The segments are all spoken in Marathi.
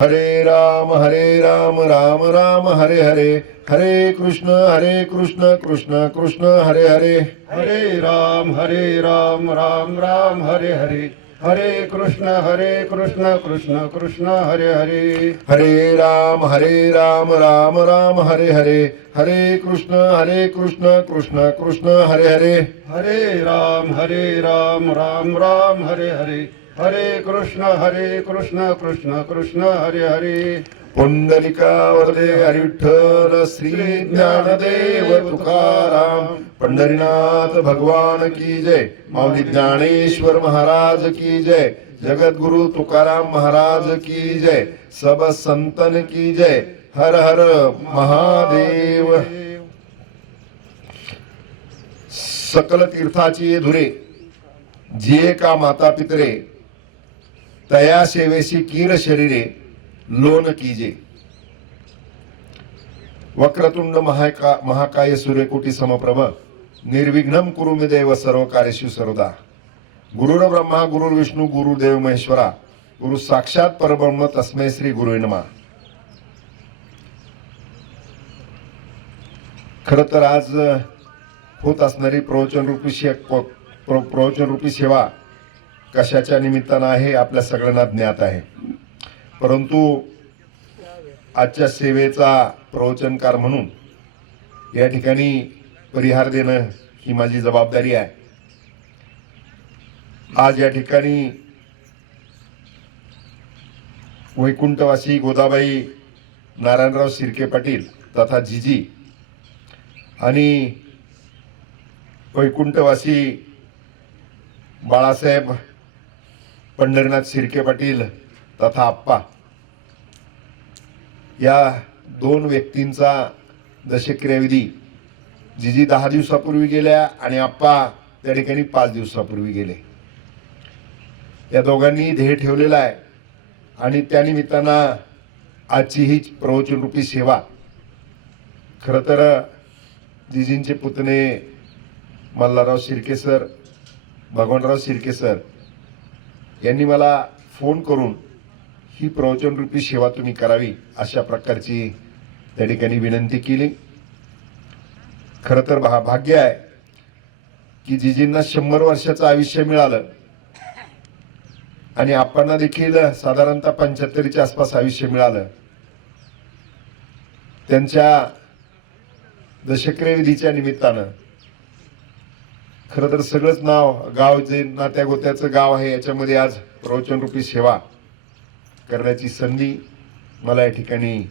हरे राम राम राम हरे हरे, हरे कृष्ण कृष्ण कृष्ण हरे हरे, हरे राम राम राम हरे हरे, हरे कृष्ण कृष्ण कृष्ण हरे हरे, हरे राम राम राम हरे हरे, हरे कृष्ण कृष्ण कृष्ण हरे हरे, हरे राम राम राम हरे हरे, हरे कृष्ण कृष्ण कृष्ण हरे हरे, पुंडलिकावरदे हरिविठ्ठल श्री ज्ञानदेव तुकाराम, पंढरीनाथ भगवान की जय, माऊली ज्ञानेश्वर महाराज की जय, जगद्गुरु तुकाराम महाराज की जय, सब संतन की जय, हर हर महादेव। सकल तीर्थाची धुरे जिये का माता पितरे, तया सेवेशी कीर शरीरे लोन कीजे। वक्रतुंड महाकाय सूर्यकोटी समप्रभ, निर्विघ्नं कुरु मे देव सर्व कार्येषु सर्वदा। गुरुर ब्रह्मा गुरुर्विष्णू गुरुदेव महेश्वरा, गुरु साक्षात परब्रह्म तस्मै श्री गुरुवे नमः। खर तर आज होत असणारी प्रवचन रूपी सेवा कशाच्या निमित्तानं आहे आपल्या सगळ्यांना ज्ञात आहे, परंतु आजच्या सेवेचा प्रवचनकार म्हणून या ठिकाणी परिहार देणं ही माझी जबाबदारी आहे। आज या ठिकाणी वैकुंठवासी गोदाबाई नारायणराव शिर्के पाटील तथा जिजी आणि वैकुंठवासी बाळासाहेब पंढरीनाथ शिर्के पाटील तथा आप्पा या दोन व्यक्तींचा दशक्रियाविधी जिजी 10 दिवसापूर्वी गेल्या आणि आप्पा त्या ठिकाणी 5 दिवसापूर्वी गेले। या दोघांनी ध्येय ठेवलेला आहे आणि त्या निमित्तानं आजची ही प्रवचन रूपी सेवा। खरं तर जिजींचे पुतणे मल्हारराव शिर्के सर, भगवानराव शिर्के सर यांनी मला फोन करून ही प्रवचन रूपी सेवा तुम्ही करावी अशा प्रकारची त्या ठिकाणी विनंती केली। खरं तर भाग्य आहे की जिजींना 100 वर्षाचं आयुष्य मिळालं आणि आपणा देखील साधारणतः 75च्या आसपास आयुष्य मिळालं। त्यांच्या दशक्रिया विधीच्या निमित्तानं खरं तर सगळंच गाव जे नात्या गोत्याचं गाव आहे याच्यामध्ये आज प्रवचन रूपी सेवा करण्याची संधी मला या ठिकाणी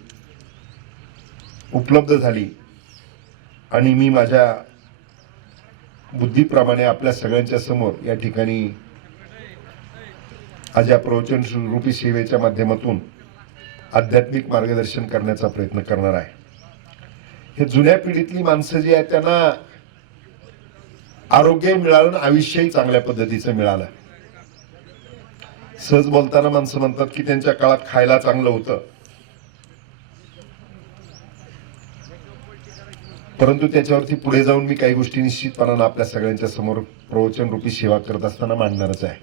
उपलब्ध झाली आणि मी माझ्या बुद्धीप्रमाणे आपल्या सगळ्यांच्या समोर या ठिकाणी आज या प्रवचन रूपी सेवेच्या माध्यमातून आध्यात्मिक मार्गदर्शन करण्याचा प्रयत्न करणार आहे। हे जुन्या पिढीतली माणसं जी आहेत त्यांना आरोग्य मिळालं, आयुष्यही चांगल्या पद्धतीचं मिळालं। सहज बोलताना माणसं म्हणतात की त्यांच्या काळात खायला चांगलं होतं, परंतु त्याच्यावरती पुढे जाऊन मी काही गोष्टी निश्चितपणानं आपल्या सगळ्यांच्या समोर प्रवचन रूपी सेवा करत असताना मांडणारच आहे।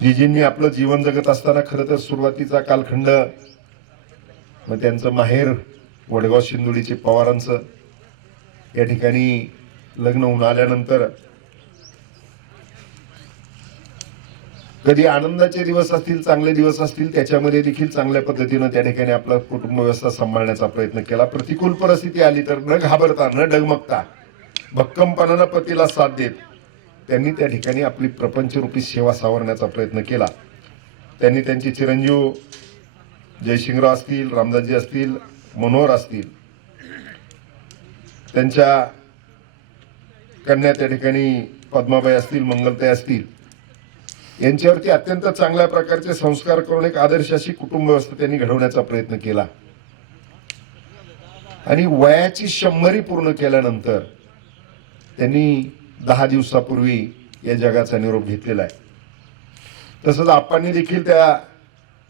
जिजींनी आपलं जीवन जगत असताना खरं तर सुरुवातीचा कालखंड, मग त्यांचं माहेर वडगाव शिंदोडीचे पवारांचं, या ठिकाणी लग्न होऊन आल्यानंतर कधी आनंदाचे दिवस असतील, चांगले दिवस असतील, त्याच्यामध्ये देखील चांगल्या पद्धतीनं त्या ठिकाणी आपला कुटुंब व्यवस्था सांभाळण्याचा प्रयत्न केला। प्रतिकूल परिस्थिती आली तर न घाबरता न डगमगता भक्कमपणानं पतीला साथ देत त्यांनी त्या ठिकाणी आपली प्रपंचरूपी सेवा सावरण्याचा प्रयत्न केला। त्यांनी त्यांचे चिरंजीव जयसिंगराव असतील, रामदासजी असतील, मनोहर असतील, त्यांच्या कन्या त्या ठिकाणी पद्माबाई असतील, मंगलताई असतील, यांच्यावरती अत्यंत चांगल्या प्रकारचे संस्कार करून एक आदर्श अशी कुटुंब व्यवस्था त्यांनी घडवण्याचा प्रयत्न केला आणि वयाची 100 पूर्ण केल्यानंतर त्यांनी 10 दिवसापूर्वी या जगाचा निरोप घेतलेला आहे। तसंच आप्पांनी देखील त्या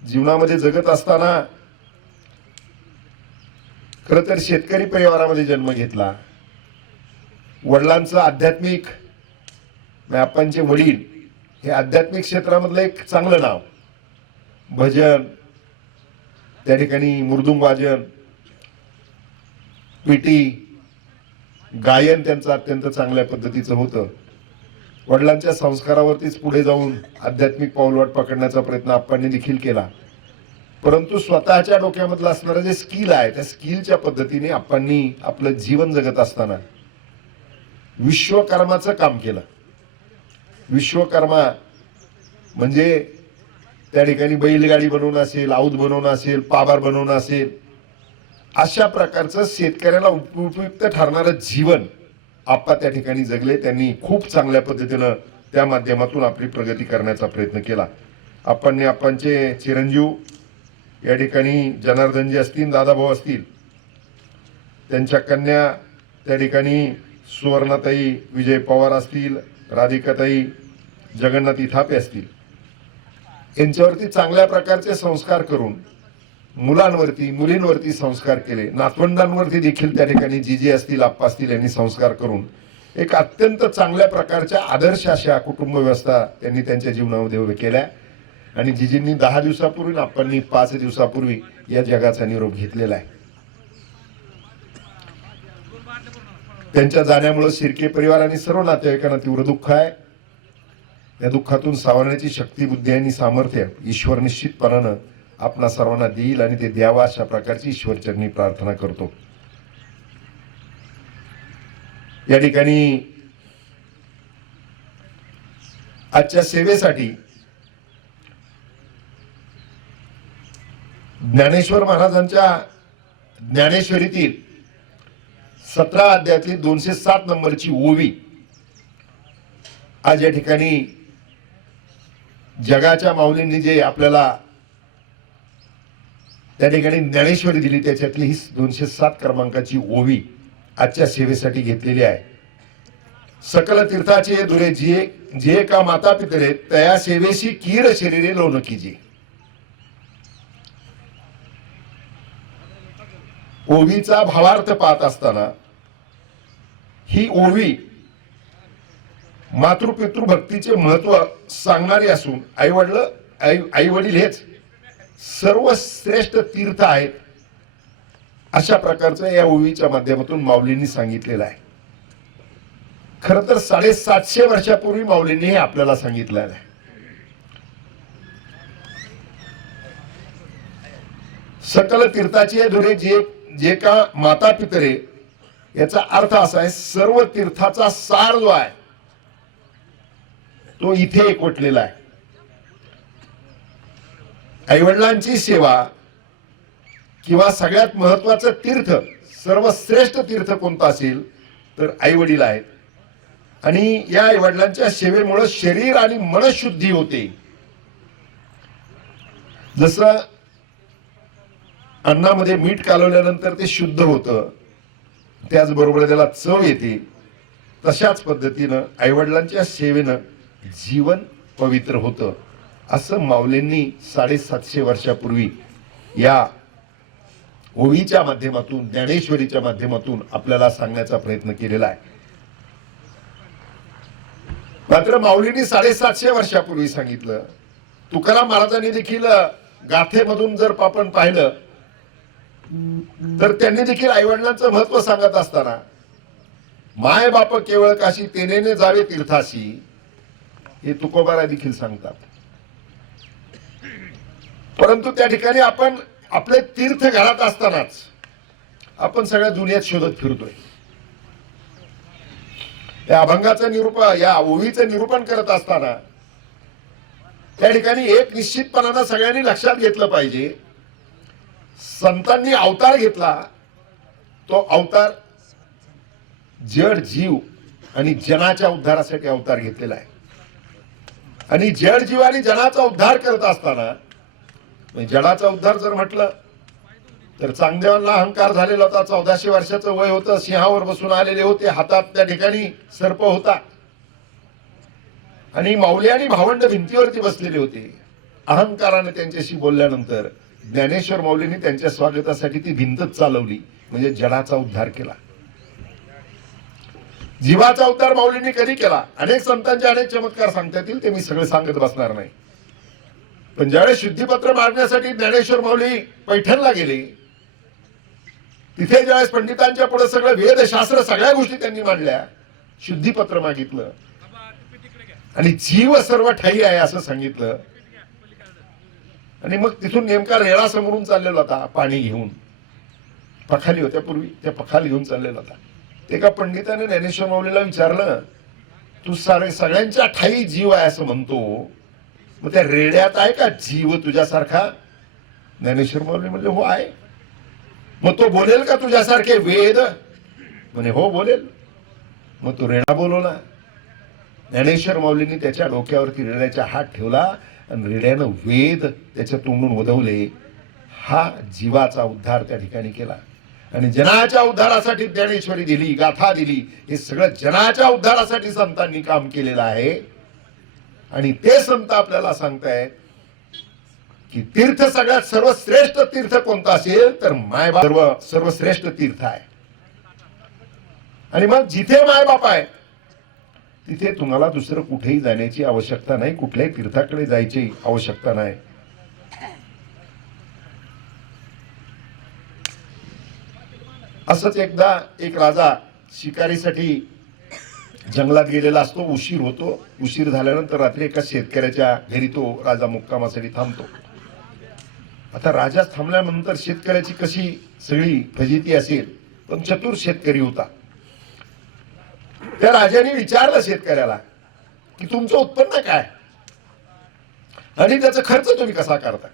जीवनामध्ये जगत असताना खरं तर शेतकरी परिवारामध्ये जन्म घेतला। वडिलांचं आध्यात्मिक, आप्पांचे वडील हे आध्यात्मिक क्षेत्रामधलं एक चांगलं नाव, भजन त्या ठिकाणी मृदुंग वाजन, पिटी, गायन त्यांचं अत्यंत चांगल्या पद्धतीचं होतं. वडिलांच्या संस्कारावरतीच पुढे जाऊन आध्यात्मिक पाऊलवाट पकडण्याचा प्रयत्न आप्पांनी देखील केला. परंतु स्वतःच्या डोक्यामधलं असणारं जे स्किल आहे त्या स्किलच्या पद्धतीने आप्पांनी आपलं जीवन जगत असताना विश्वकर्माचं काम केलं. विश्वकर्मा म्हणजे त्या ठिकाणी बैलगाडी बनवणं असेल, आऊत बनवणं असेल, पाभार बनवणं असेल, अशा प्रकारचं शेतकऱ्याला उपयुक्त ठरणारं जीवन आप्पा त्या ठिकाणी जगले. त्यांनी खूप चांगल्या पद्धतीनं त्या माध्यमातून आपली प्रगती करण्याचा प्रयत्न केला. आप्पांनी आप्पांचे चिरंजीव या ठिकाणी जनार्दनजी असतील, दादाभाऊ असतील, त्यांच्या कन्या त्या ठिकाणी सुवर्णाताई विजय पवार असतील, राधिकाताई जगन्नाथ इथापे असतील, यांच्यावरती चांगल्या प्रकारचे संस्कार करून मुलांवरती मुलींवरती संस्कार केले. नातवंडांवरती देखील त्या ठिकाणी जीजी असतील, आप्पा असतील यांनी संस्कार करून एक अत्यंत चांगल्या प्रकारच्या आदर्श अशा कुटुंब व्यवस्था त्यांनी त्यांच्या जीवनामध्ये उभे केल्या. आणि जीजींनी 10 दिवसापूर्वी, आप्पांनी 5 दिवसापूर्वी या जगाचा निरोप घेतलेला आहे. त्यांच्या जाण्यामुळे शिर्के परिवार आणि सर्व नातेवाईकांना तीव्र दुःख आहे. या दुःखातून सावरण्याची शक्ती, बुद्धी आणि सामर्थ्य ईश्वर निश्चितपणानं आपणा सर्वांना देईल आणि ते द्यावा अशा प्रकारची ईश्वरचरणी प्रार्थना करतो. या ठिकाणी आजच्या सेवेसाठी ज्ञानेश्वर महाराजांच्या ज्ञानेश्वरीतील 17 अध्यायातली 207 नंबरची ओवी आज या ठिकाणी जगाच्या माऊलींनी जे आपल्याला त्या ठिकाणी ज्ञानेश्वरी दिली त्याच्यातली ही 207 क्रमांकाची ओवी आजच्या सेवेसाठी घेतलेली आहे. सकल तीर्थाचे दुरे जे का माता पितरे तया सेवेशी कीर शरीरे लोन कीजे. ओवीचा भावार्थ पाहत असताना ही ओवी मातृपितृ भक्तीचे महत्व सांगणारी असून आई वडील हेच सर्वश्रेष्ठ तीर्थ आहेत अशा प्रकारचं या ओवीच्या माध्यमातून माऊलींनी सांगितलेलं आहे. खरं तर 750 वर्षापूर्वी माऊलींनी हे आपल्याला सांगितलेलं आहे. सकल तीर्थाची धुरे जे का माता पितरे, याचा अर्थ असा आहे सर्व तीर्थाचा सार जो आहे तो इथे एकवटलेला आहे. आईवडिलांची सेवा किंवा सगळ्यात महत्वाचं तीर्थ, सर्वश्रेष्ठ तीर्थ कोणतं असेल तर आईवडील आहेत. आणि या आईवडिलांच्या सेवेमुळे शरीर आणि मन शुद्धी होते. जसं अन्नामध्ये मीठ कालवल्यानंतर ते शुद्ध होतं, त्याचबरोबर त्याला चव येते, तशाच पद्धतीनं आईवडिलांच्या सेवेनं जीवन पवित्र होतं असं माऊलींनी 750 वर्षापूर्वी या ओवीच्या माध्यमातून, ज्ञानेश्वरीच्या माध्यमातून आपल्याला सांगण्याचा प्रयत्न केलेला आहे. मात्र माऊलींनी 750 वर्षापूर्वी सांगितलं. तुकाराम महाराजांनी देखील गाथेमधून जर आपण पाहिलं तर त्यांनी देखील आईवडिलांचं महत्व सांगत असताना माय बाप केवळ काशी तेनेने जावे तीर्थाशी हे तुकोबारा देखील सांगतात. परंतु त्या ठिकाणी आपण आपले तीर्थ घरात असतानाच आपण सगळ्या दुनियेत शोधत फिरतोय. या अभंगाचं निरूपण, या ओवीचं निरूपण करत असताना त्या ठिकाणी एक निश्चितपणानं सगळ्यांनी लक्षात घेतलं पाहिजे. संतांनी अवतार घेतला, तो अवतार जड जीव आणि जनाच्या उद्धारासाठी अवतार घेतलेला आहे. आणि जड जीव आणि जनाचा उद्धार करत असताना, जडाचा उद्धार जर म्हटलं तर चांगदेवांना अहंकार झालेला होता. 1400 वर्षाचं वय होतं, सिंहावर बसून आलेले होते, हातात त्या ठिकाणी सर्प होता आणि माऊली आणि भावंड भिंतीवरती बसलेले होते. अहंकाराने त्यांच्याशी बोलल्यानंतर ज्ञानेश्वर माऊलींनी त्यांच्या स्वागतासाठी ती भिंतच चालवली, म्हणजे जडाचा उद्धार केला. जीवाचा उद्धार माऊलींनी कधी केला? अनेक संतांचे अनेक चमत्कार सांगता येतील, ते मी सगळे सांगत बसणार नाही. पण ज्यावेळेस शुद्धीपत्र मागण्यासाठी ज्ञानेश्वर माऊली पैठणला गेले, तिथे ज्यावेळेस पंडितांच्या पुढे सगळं वेदशास्त्र सगळ्या गोष्टी त्यांनी मांडल्या, शुद्धीपत्र मागितलं आणि जीव सर्व ठाई आहे असं सांगितलं. आणि मग तिथून नेमका रेळा समोरून चाललेला होता पाणी घेऊन. पखाली होत्या पूर्वी, त्या पखाल घेऊन चाललेला होता. ते एका पंडिताने ज्ञानेश्वर माऊलीला विचारलं, तू सगळ्यांच्या ठाई जीव आहे असं म्हणतो, मग त्या रेड्यात आहे का जीव तुझ्यासारखा? ज्ञानेश्वर माऊली म्हणले हो आहे. मग तो बोलेल का तुझ्यासारखे वेद? म्हणे हो बोलेल. मग तो रेडा बोलवला. ज्ञानेश्वर माऊलींनी त्याच्या डोक्यावरती रेड्याचा हात ठेवला आणि रेड्यानं वेद त्याच्या तोंडून वधवले. हा जीवाचा उद्धार त्या ठिकाणी केला. आणि जनाच्या उद्धारासाठी ज्ञानेश्वरी दिली, गाथा दिली. हे सगळं जनाच्या उद्धारासाठी संतांनी काम केलेलं आहे. आणि ते संत आपल्याला सांगतायत की तीर्थ सगळ्यात सर्वश्रेष्ठ तीर्थ कोणतं असेल तर मायबाप सर्वश्रेष्ठ तीर्थ आहे. आणि मग जिथे मायबाप आहे तिथे तुम्हाला दुसरं कुठेही जाण्याची आवश्यकता नाही, कुठल्याही तीर्थाकडे जायची आवश्यकता नाही. असंच एकदा एक राजा शिकारीसाठी जंगलात गेलेला असतो. उशीर होतो. उशीर झाल्यानंतर रात्री एका शेतकऱ्याच्या घरी तो राजा मुक्कामासाठी थांबतो. आता राजा थांबल्यानंतर शेतकऱ्याची कशी सगळी फजिती असेल, पण चतुर शेतकरी होता. त्या राजाने विचारलं शेतकऱ्याला की तुमचं उत्पन्न काय आणि त्याचा खर्च तुम्ही कसा करता?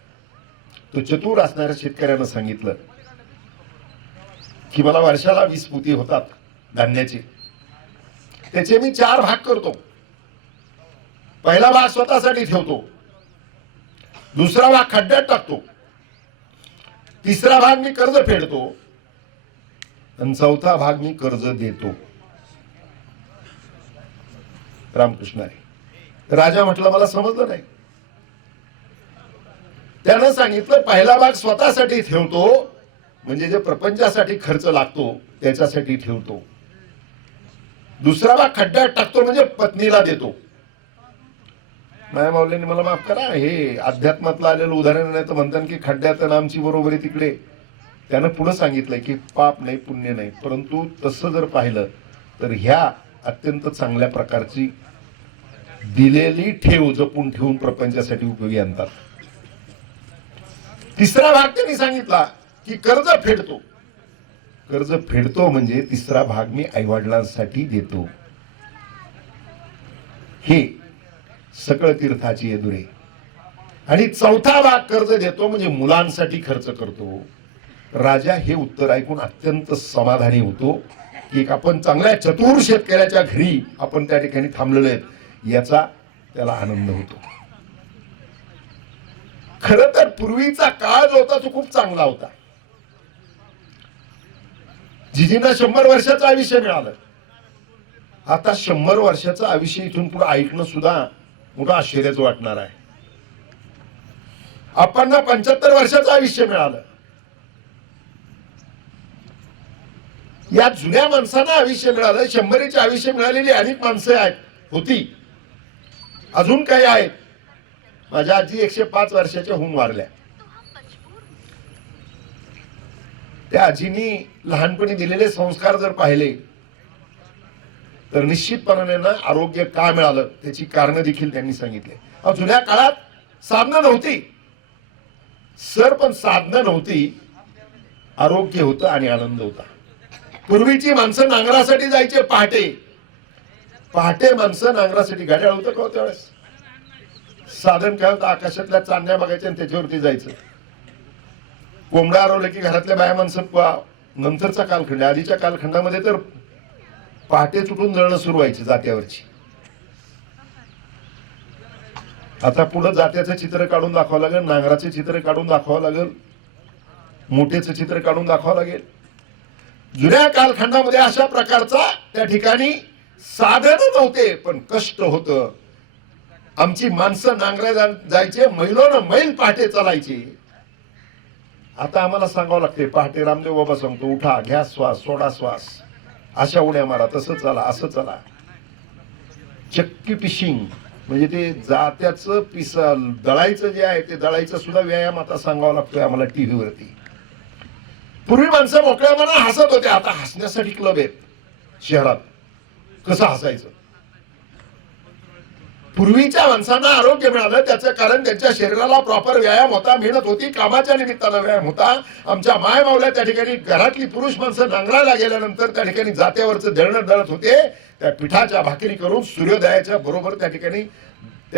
तो चतुर असणाऱ्या शेतकऱ्यानं सांगितलं की मला वर्षाला 20 पोती होतात धान्याचे, त्याचे मी 4 भाग करतो. पहिला भाग स्वतःसाठी ठेवतो, दुसरा भाग खड्ड्यात टाकतो, तिसरा भाग मी कर्ज फेडतो आणि चौथा भाग मी कर्ज देतो. रामकृष्ण आहे. राजा म्हटलं मला समजलं नाही. त्यानं सांगितलं पहिला भाग स्वतःसाठी ठेवतो, म्हणजे जे प्रपंचासाठी खर्च लागतो त्याच्यासाठी ठेवतो. दुसरा भाग खड्ड्यात टाकतो म्हणजे पत्नीला देतो. माया माऊलीने मला माफ करा, हे अध्यात्मातलं आलेलं उदाहरण नाही तर म्हणतात की खड्ड्यात आमची बरोबरी तिकडे. त्यानं पुढे सांगितलंय की पाप नाही पुण्य नाही, परंतु तसं जर पाहिलं तर ह्या अत्यंत चांगल्या प्रकारची दिलेली ठेव जपून ठेवून प्रपंचासाठी उपयोगी आणतात. तिसरा भाग त्यांनी सांगितला की कर्ज फेडतो. कर्ज फेडतो म्हणजे तिसरा भाग मी आईवडिलांसाठी देतो. हे सकळ तीर्थाची येदुरे. आणि चौथा भाग कर्ज देतो म्हणजे मुलांसाठी खर्च करतो. राजा हे उत्तर ऐकून अत्यंत समाधानी होतो की आपण चांगल्या चतुर शेतकऱ्याच्या घरी आपण त्या ठिकाणी थांबलेलो आहेत याचा त्याला आनंद होतो. खरं तर पूर्वीचा काळ जो होता तो खूप चांगला होता. जिजींना 100 वर्षाचं आयुष्य मिळालं. आता 100 वर्षाचं आयुष्य इथून पुढे ऐकणं सुद्धा मोठं आश्चर्याचं वाटणार आहे. आपणना 75 वर्षाचं आयुष्य मिळालं. या जुन्या माणसांना आयुष्य मिळालं. 100चे आयुष्य मिळालेली अनेक माणसं आहेत होती, अजून काही आहेत. माझ्या आजी 105 वर्षाच्या होऊन वारल्या. त्या आजीनी लहानपणी दिलेले संस्कार जर पाहिले तर निश्चितपणाने ना आरोग्य का मिळालं त्याची कारण देखील त्यांनी सांगितले. जुन्या काळात साधनं नव्हती सर, पण साधनं नव्हती, आरोग्य होतं आणि आनंद होता. पूर्वीची माणसं नांगरासाठी जायचे पहाटे. पहाटे माणसं नांगरासाठी, गाड्या होतं का त्यावेळेस? साधन काय होतं? आकाशातल्या चांदण्या बघायच्या आणि त्याच्यावरती जायचं. कोंबडा हरवलं की घरातल्या बाया माणसं, नंतरचा कालखंड, आधीच्या कालखंडामध्ये तर पहाटे तुटून जळणं सुरू व्हायची जात्यावरची. आता पुढे जात्याचं चित्र काढून दाखवावं लागेल, नांगराचे चित्र काढून दाखवावं लागेल, मोठेचं चित्र काढून दाखवावं लागेल. जुन्या कालखंडामध्ये अशा प्रकारचा त्या ठिकाणी साधन नव्हते, पण कष्ट होतं. आमची माणसं नांगरा जायचे, मैलोनं मैल पहाटे चालायचे. आता आम्हाला सांगावं लागते पहाटे. रामदेव बाबा सांगतो उठा, घ्या श्वास, सोडा श्वास, अशा उड्या मारा, तसं चला, असं चला. चक्की फिशिंग म्हणजे ते जात्याचं पिस दळायचं जे आहे ते दळायचं सुद्धा व्यायाम आता सांगावा लागतोय आम्हाला टीव्हीवरती. पूर्वी माणसं मोकळ्या मनानं हसत होते, आता हसण्यासाठी क्लब आहेत शहरात. कसं हसायचं? पूर्वीच्या माणसांना आरोग्य मिळालं त्याचं कारण त्यांच्या शरीराला प्रॉपर व्यायाम होता, मेहनत होती, कामाच्या निमित्तानं व्यायाम होता. आमच्या माय मावल्या त्या ठिकाणी घरातली पुरुष माणसं नांगरायला गेल्यानंतर त्या ठिकाणी जात्यावरचं दळणं दळत होते. त्या पिठाच्या भाकरी करून सूर्योदयाच्या बरोबर त्या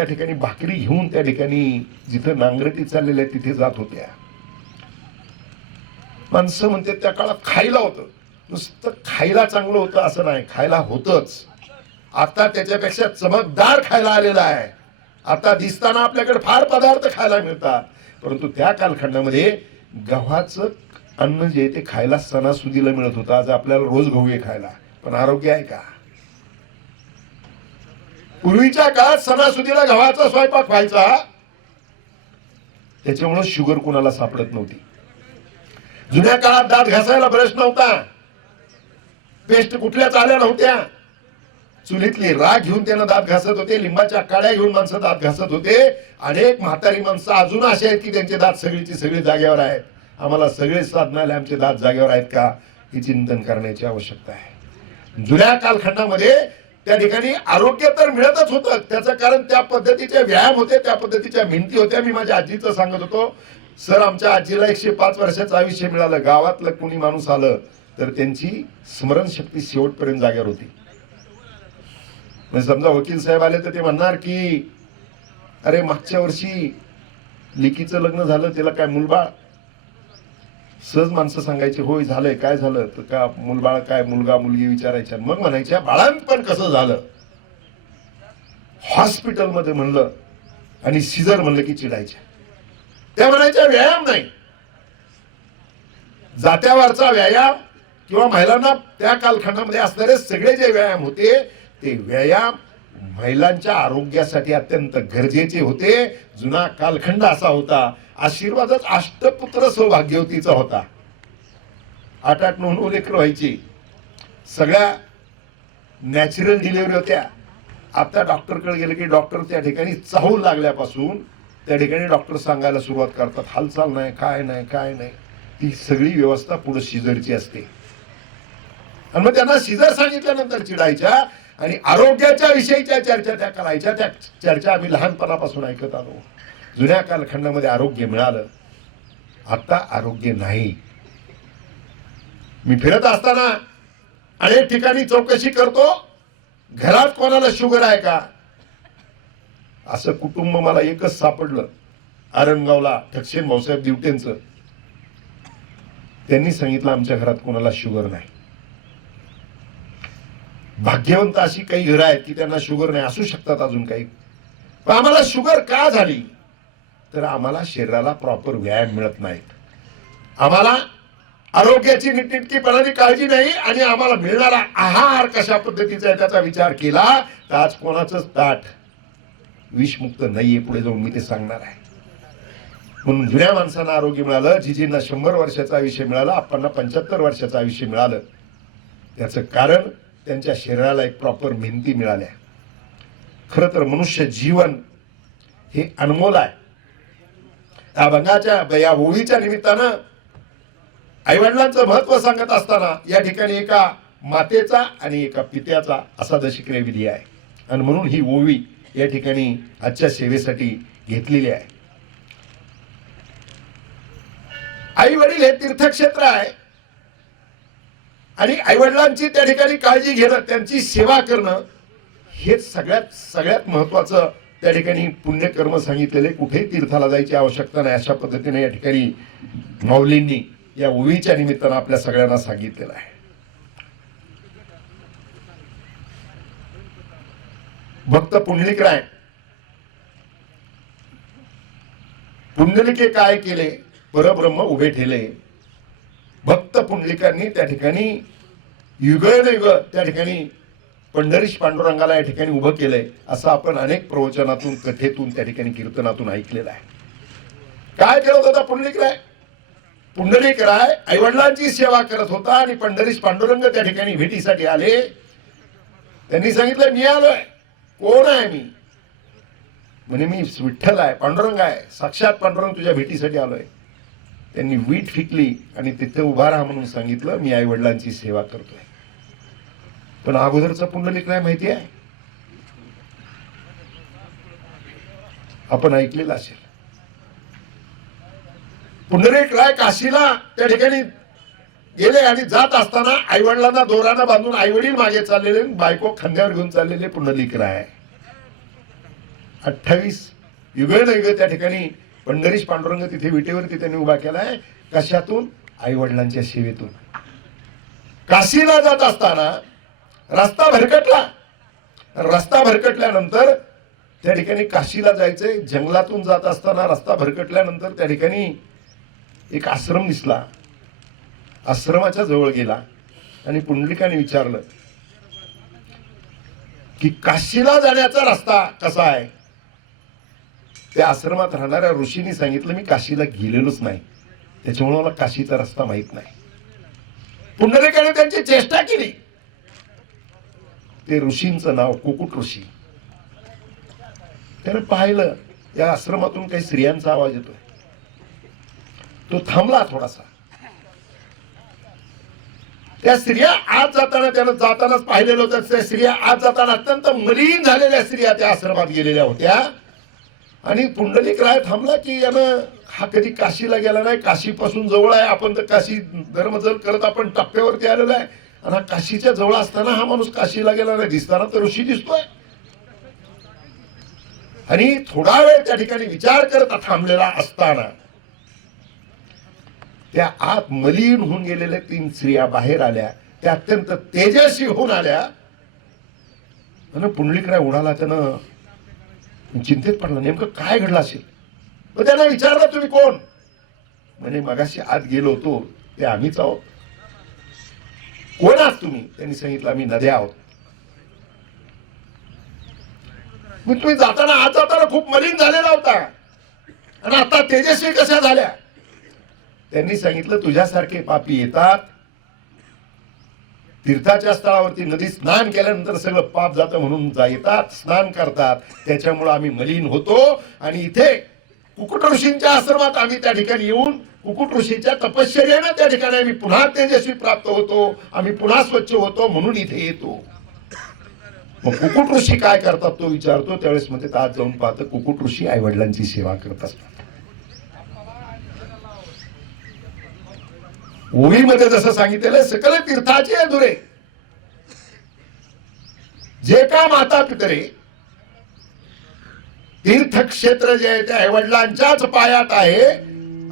ठिकाणी भाकरी घेऊन त्या ठिकाणी जिथं नांगरटी चाललेल्या तिथे जात होत्या. माणसं म्हणते त्या काळात खायला होतं, नुसतं खायला चांगलं होतं असं नाही, खायला होतच. आता त्याच्यापेक्षा चमकदार खायला आलेला आहे. आता दिसताना आपल्याकडे फार पदार्थ खायला मिळतात, परंतु त्या कालखंडामध्ये गव्हाचं अन्न जे ते खायला सणासुदीला मिळत होतं. आज आपल्याला रोज गहू आहे खायला, पण आरोग्य आहे का? पूर्वीच्या काळात सणासुदीला गव्हाचा स्वयंपाक व्हायचा, त्याच्यामुळे शुगर कुणाला सापडत नव्हती. जुन्या काळात दात घासायला ब्रश नव्हता, पेस्ट कुठल्याच आल्या नव्हत्या. चुलीतली राख घेऊन त्यांना दात घासत होते, लिंबाच्या काड्या घेऊन माणसं दात घासत होते. अनेक म्हातारी माणसं अजून असे आहेत की त्यांचे दात सगळीची सगळी जागेवर आहेत. आम्हाला सगळे साधनालय आमचे दात जागेवर आहेत का हे चिंतन करण्याची आवश्यकता आहे. जुन्या कालखंडामध्ये त्या ठिकाणी आरोग्य तर मिळतच होतं, त्याचं कारण त्या पद्धतीचे व्यायाम होते, त्या पद्धतीच्या भिंती होत्या. मी माझ्या आजीचं सांगत होतो, सर आमच्या आजीला 105 वर्षाचं आयुष्य मिळालं. गावातलं कोणी माणूस आलं तर त्यांची स्मरणशक्ती शेवटपर्यंत जागेवर होती. म्हणजे समजा वकील साहेब आले तर ते म्हणणार की अरे मागच्या वर्षी लेकीचं लग्न झालं, त्याला काय मुलबाळ? सहज माणसं सांगायची होय झालंय. काय झालं तर का मुलबाळ काय, मुलगा मुलगी विचारायच्या, मग म्हणायच्या बाळांपण कसं झालं. हॉस्पिटलमध्ये म्हणलं आणि सिझर म्हणलं की चिडायच्या. त्या म्हणायच्या व्यायाम नाही. जात्यावरचा व्यायाम किंवा महिलांना त्या कालखंडामध्ये असणारे सगळे जे व्यायाम होते ते व्यायाम महिलांच्या आरोग्यासाठी अत्यंत गरजेचे होते. जुना कालखंड असा होता, आशीर्वादच अष्टपुत्र सौभाग्यवतीचा होता. 8-8, 9-9 लेकरं व्हायची. सगळ्या नॅचरल डिलिव्हरी होत्या. आता डॉक्टरकडे गेले की डॉक्टर त्या ठिकाणी चाहूल लागल्यापासून त्या ठिकाणी डॉक्टर सांगायला सुरुवात करतात हालचाल नाही, काय नाही, काय नाही. ती सगळी व्यवस्था पुढे सिझरची असते. आणि मग त्यांना सिझर सांगितल्यानंतर चिडायच्या आणि आरोग्याच्या विषयीच्या चर्चा त्या करायच्या. त्या चर्चा आम्ही लहानपणापासून ऐकत आलो. जुन्या कालखंडामध्ये आरोग्य मिळालं, आता आरोग्य नाही. मी फिरत असताना अनेक ठिकाणी चौकशी करतो, घरात कोणाला शुगर आहे का? असं कुटुंब मला एकच सापडलं, आरणगावला ठक्षेन भाऊसाहेब दिवटेंचं. त्यांनी सांगितलं आमच्या घरात कोणाला शुगर नाही. भाग्यवंत अशी काही घरं आहेत की त्यांना शुगर नाही, असू शकतात अजून काही. पण आम्हाला शुगर का झाली तर आम्हाला शरीराला प्रॉपर व्यायाम मिळत नाही, आम्हाला आरोग्याची नीटनेटकीपणाने काळजी नाही, आणि आम्हाला मिळणारा आहार कशा पद्धतीचा आहे त्याचा विचार केला तर आज कोणाचंच ताट विषमुक्त नाहीये. पुढे जाऊन मी ते सांगणार आहे. म्हणून जुन्या माणसांना आरोग्य मिळालं, जिजींना 100 वर्षाचं आयुष्य मिळालं, आप्पांना 75 वर्षाचं आयुष्य मिळालं. त्याचं कारण त्यांच्या शरीराला एक प्रॉपर मेहनती मिळाल्या. खरं तर मनुष्य जीवन हे अनमोल आहे. या ओळीच्या निमित्तानं आईवडिलांचं महत्व सांगत असताना या ठिकाणी एका मातेचा आणि एका पित्याचा असा दशक्रिया विधी आहे. आणि म्हणून ही ओवी या ठिकाणी आजच्या सेवेसाठी घेतलेली आहे. आई वडील हे तीर्थक्षेत्र आहे आणि आईवडिलांची त्या ठिकाणी काळजी घेणं, त्यांची सेवा करणं हेच सगळ्यात महत्वाचं त्या ठिकाणी पुण्यकर्म सांगितलेले. कुठेही तीर्थाला जायची आवश्यकता नाही, अशा पद्धतीने या ठिकाणी माऊलींनी या ओवीच्या निमित्तानं आपल्या सगळ्यांना सांगितलेलं आहे. भक्त पुंडलिकराय, पुंडलिके काय केले परब्रह्म उभे ठेले. भक्त पुंडलिकांनी त्या ठिकाणी युगयुग त्या ठिकाणी पंढरीश पांडुरंगाला या ठिकाणी उभं केलंय, असं आपण अनेक प्रवचनातून, कथेतून, त्या ठिकाणी कीर्तनातून ऐकलेलं आहे. काय करत होता पुंडलिकराय? पुंडलिकराय आईवडिलांची सेवा करत होता आणि पंढरीश पांडुरंग त्या ठिकाणी भेटीसाठी आले. त्यांनी सांगितलं मी आलोय. कोण आहे मी? म्हणे मी विठ्ठल आहे, पांडुरंग आहे, साक्षात पांडुरंग तुझ्या भेटीसाठी आलोय. त्यांनी वीट फिकली आणि तिथे उभा राहा म्हणून सांगितलं. मी आई वडिलांची सेवा करतोय. पण अगोदरचा पुंडलिक नाही माहिती आहे, आपण ऐकलेलं असेल. पुंडलिक राय काशीला त्या ठिकाणी गेले आणि जात असताना आई वडिलांना दोरानं बांधून आई वडील मागे चाललेले, बायको खांद्यावर घेऊन चाललेले पुंडलिक राय. 28 युगे युगे त्या ठिकाणी पंढरीश पांडुरंग तिथे विटेवरती त्यांनी उभा केलाय. कशातून? आई वडिलांच्या सेवेतून. काशीला जात असताना रस्ता भरकटला. रस्ता भरकटल्यानंतर त्या ठिकाणी काशीला जायचंय, जंगलातून जात असताना रस्ता भरकटल्यानंतर त्या ठिकाणी एक आश्रम दिसला. आश्रमाच्या जवळ गेला आणि पुंडलिकाने विचारलं की काशीला जाण्याचा रस्ता कसा आहे? त्या आश्रमात राहणाऱ्या ऋषींनी सांगितलं, मी काशीला गेलेलोच नाही, त्याच्यामुळे मला काशीचा रस्ता माहित नाही. पुंडलिकाने त्यांची चेष्टा केली. ते ऋषींचं नाव कुकुट ऋषी. त्याने पाहिलं या आश्रमातून काही स्त्रियांचा आवाज येतोय. तो थांबला थोडासा. त्या स्त्रिया आत जाताना त्यानं जातानाच पाहिलेलं होतं. त्या स्त्रिया आत जाताना अत्यंत मलिन झालेल्या स्त्रिया त्या आश्रमात गेलेल्या होत्या. आणि पुंडलिक राय थांबला की यानं हा कधी काशीला गेला नाही, काशीपासून जवळ आहे, आपण तर काशी धर्मजल करत आपण टप्प्यावरती आलेला आहे, आणि हा काशीच्या जवळ असताना हा माणूस काशीला गेला नाही, दिसताना तर ऋषी दिसतोय. आणि थोडा वेळ त्या ठिकाणी विचार करत थांबलेला असताना त्या आत मलिन होऊन गेलेल्या 3 स्त्रिया बाहेर आल्या. त्या अत्यंत तेजस्वी होऊन आल्या. आणि पुंडलिक राय उडाला. त्यानं चिंतेत पडला, नेमकं काय घडलं असेल. तर त्यांना विचारलं, तुम्ही कोण? म्हणे मगाशी आत गेलो होतो ते आम्हीच आहोत. कोण आहात तुम्ही? त्यांनी सांगितलं, आम्ही नद्या आहोत. मग तुम्ही जाताना आत जाताना खूप मलिन झालेला होता आणि आता तेजस्वी कशा झाल्या? त्यांनी सांगितलं, तुझ्यासारखे पापी येतात, तीर्थाच्या स्थळावरती नदी स्नान केल्यानंतर सगळं पाप जातं म्हणून येतात, स्नान करतात, त्याच्यामुळे आम्ही मलिन होतो. आणि इथे कुकुट ऋषींच्या आश्रमात आम्ही त्या ठिकाणी येऊन कुकुट ऋषीच्या तपश्चर्याने त्या ठिकाणी आम्ही पुन्हा तेजस्वी प्राप्त होतो, आम्ही पुन्हा स्वच्छ होतो, म्हणून इथे येतो. मग कुकुट ऋषी काय करतात तो विचारतो. त्यावेळेस मध्ये आज जाऊन पाहतं कुकुट ऋषी आई वडिलांची सेवा करत असतात. ओळीमध्ये जसं सांगितलेलं, सकल तीर्थाचे अधुरे जे का माता पितरे, तीर्थक्षेत्र जे आहे ते आईवडिलांच्याच पायात आहे.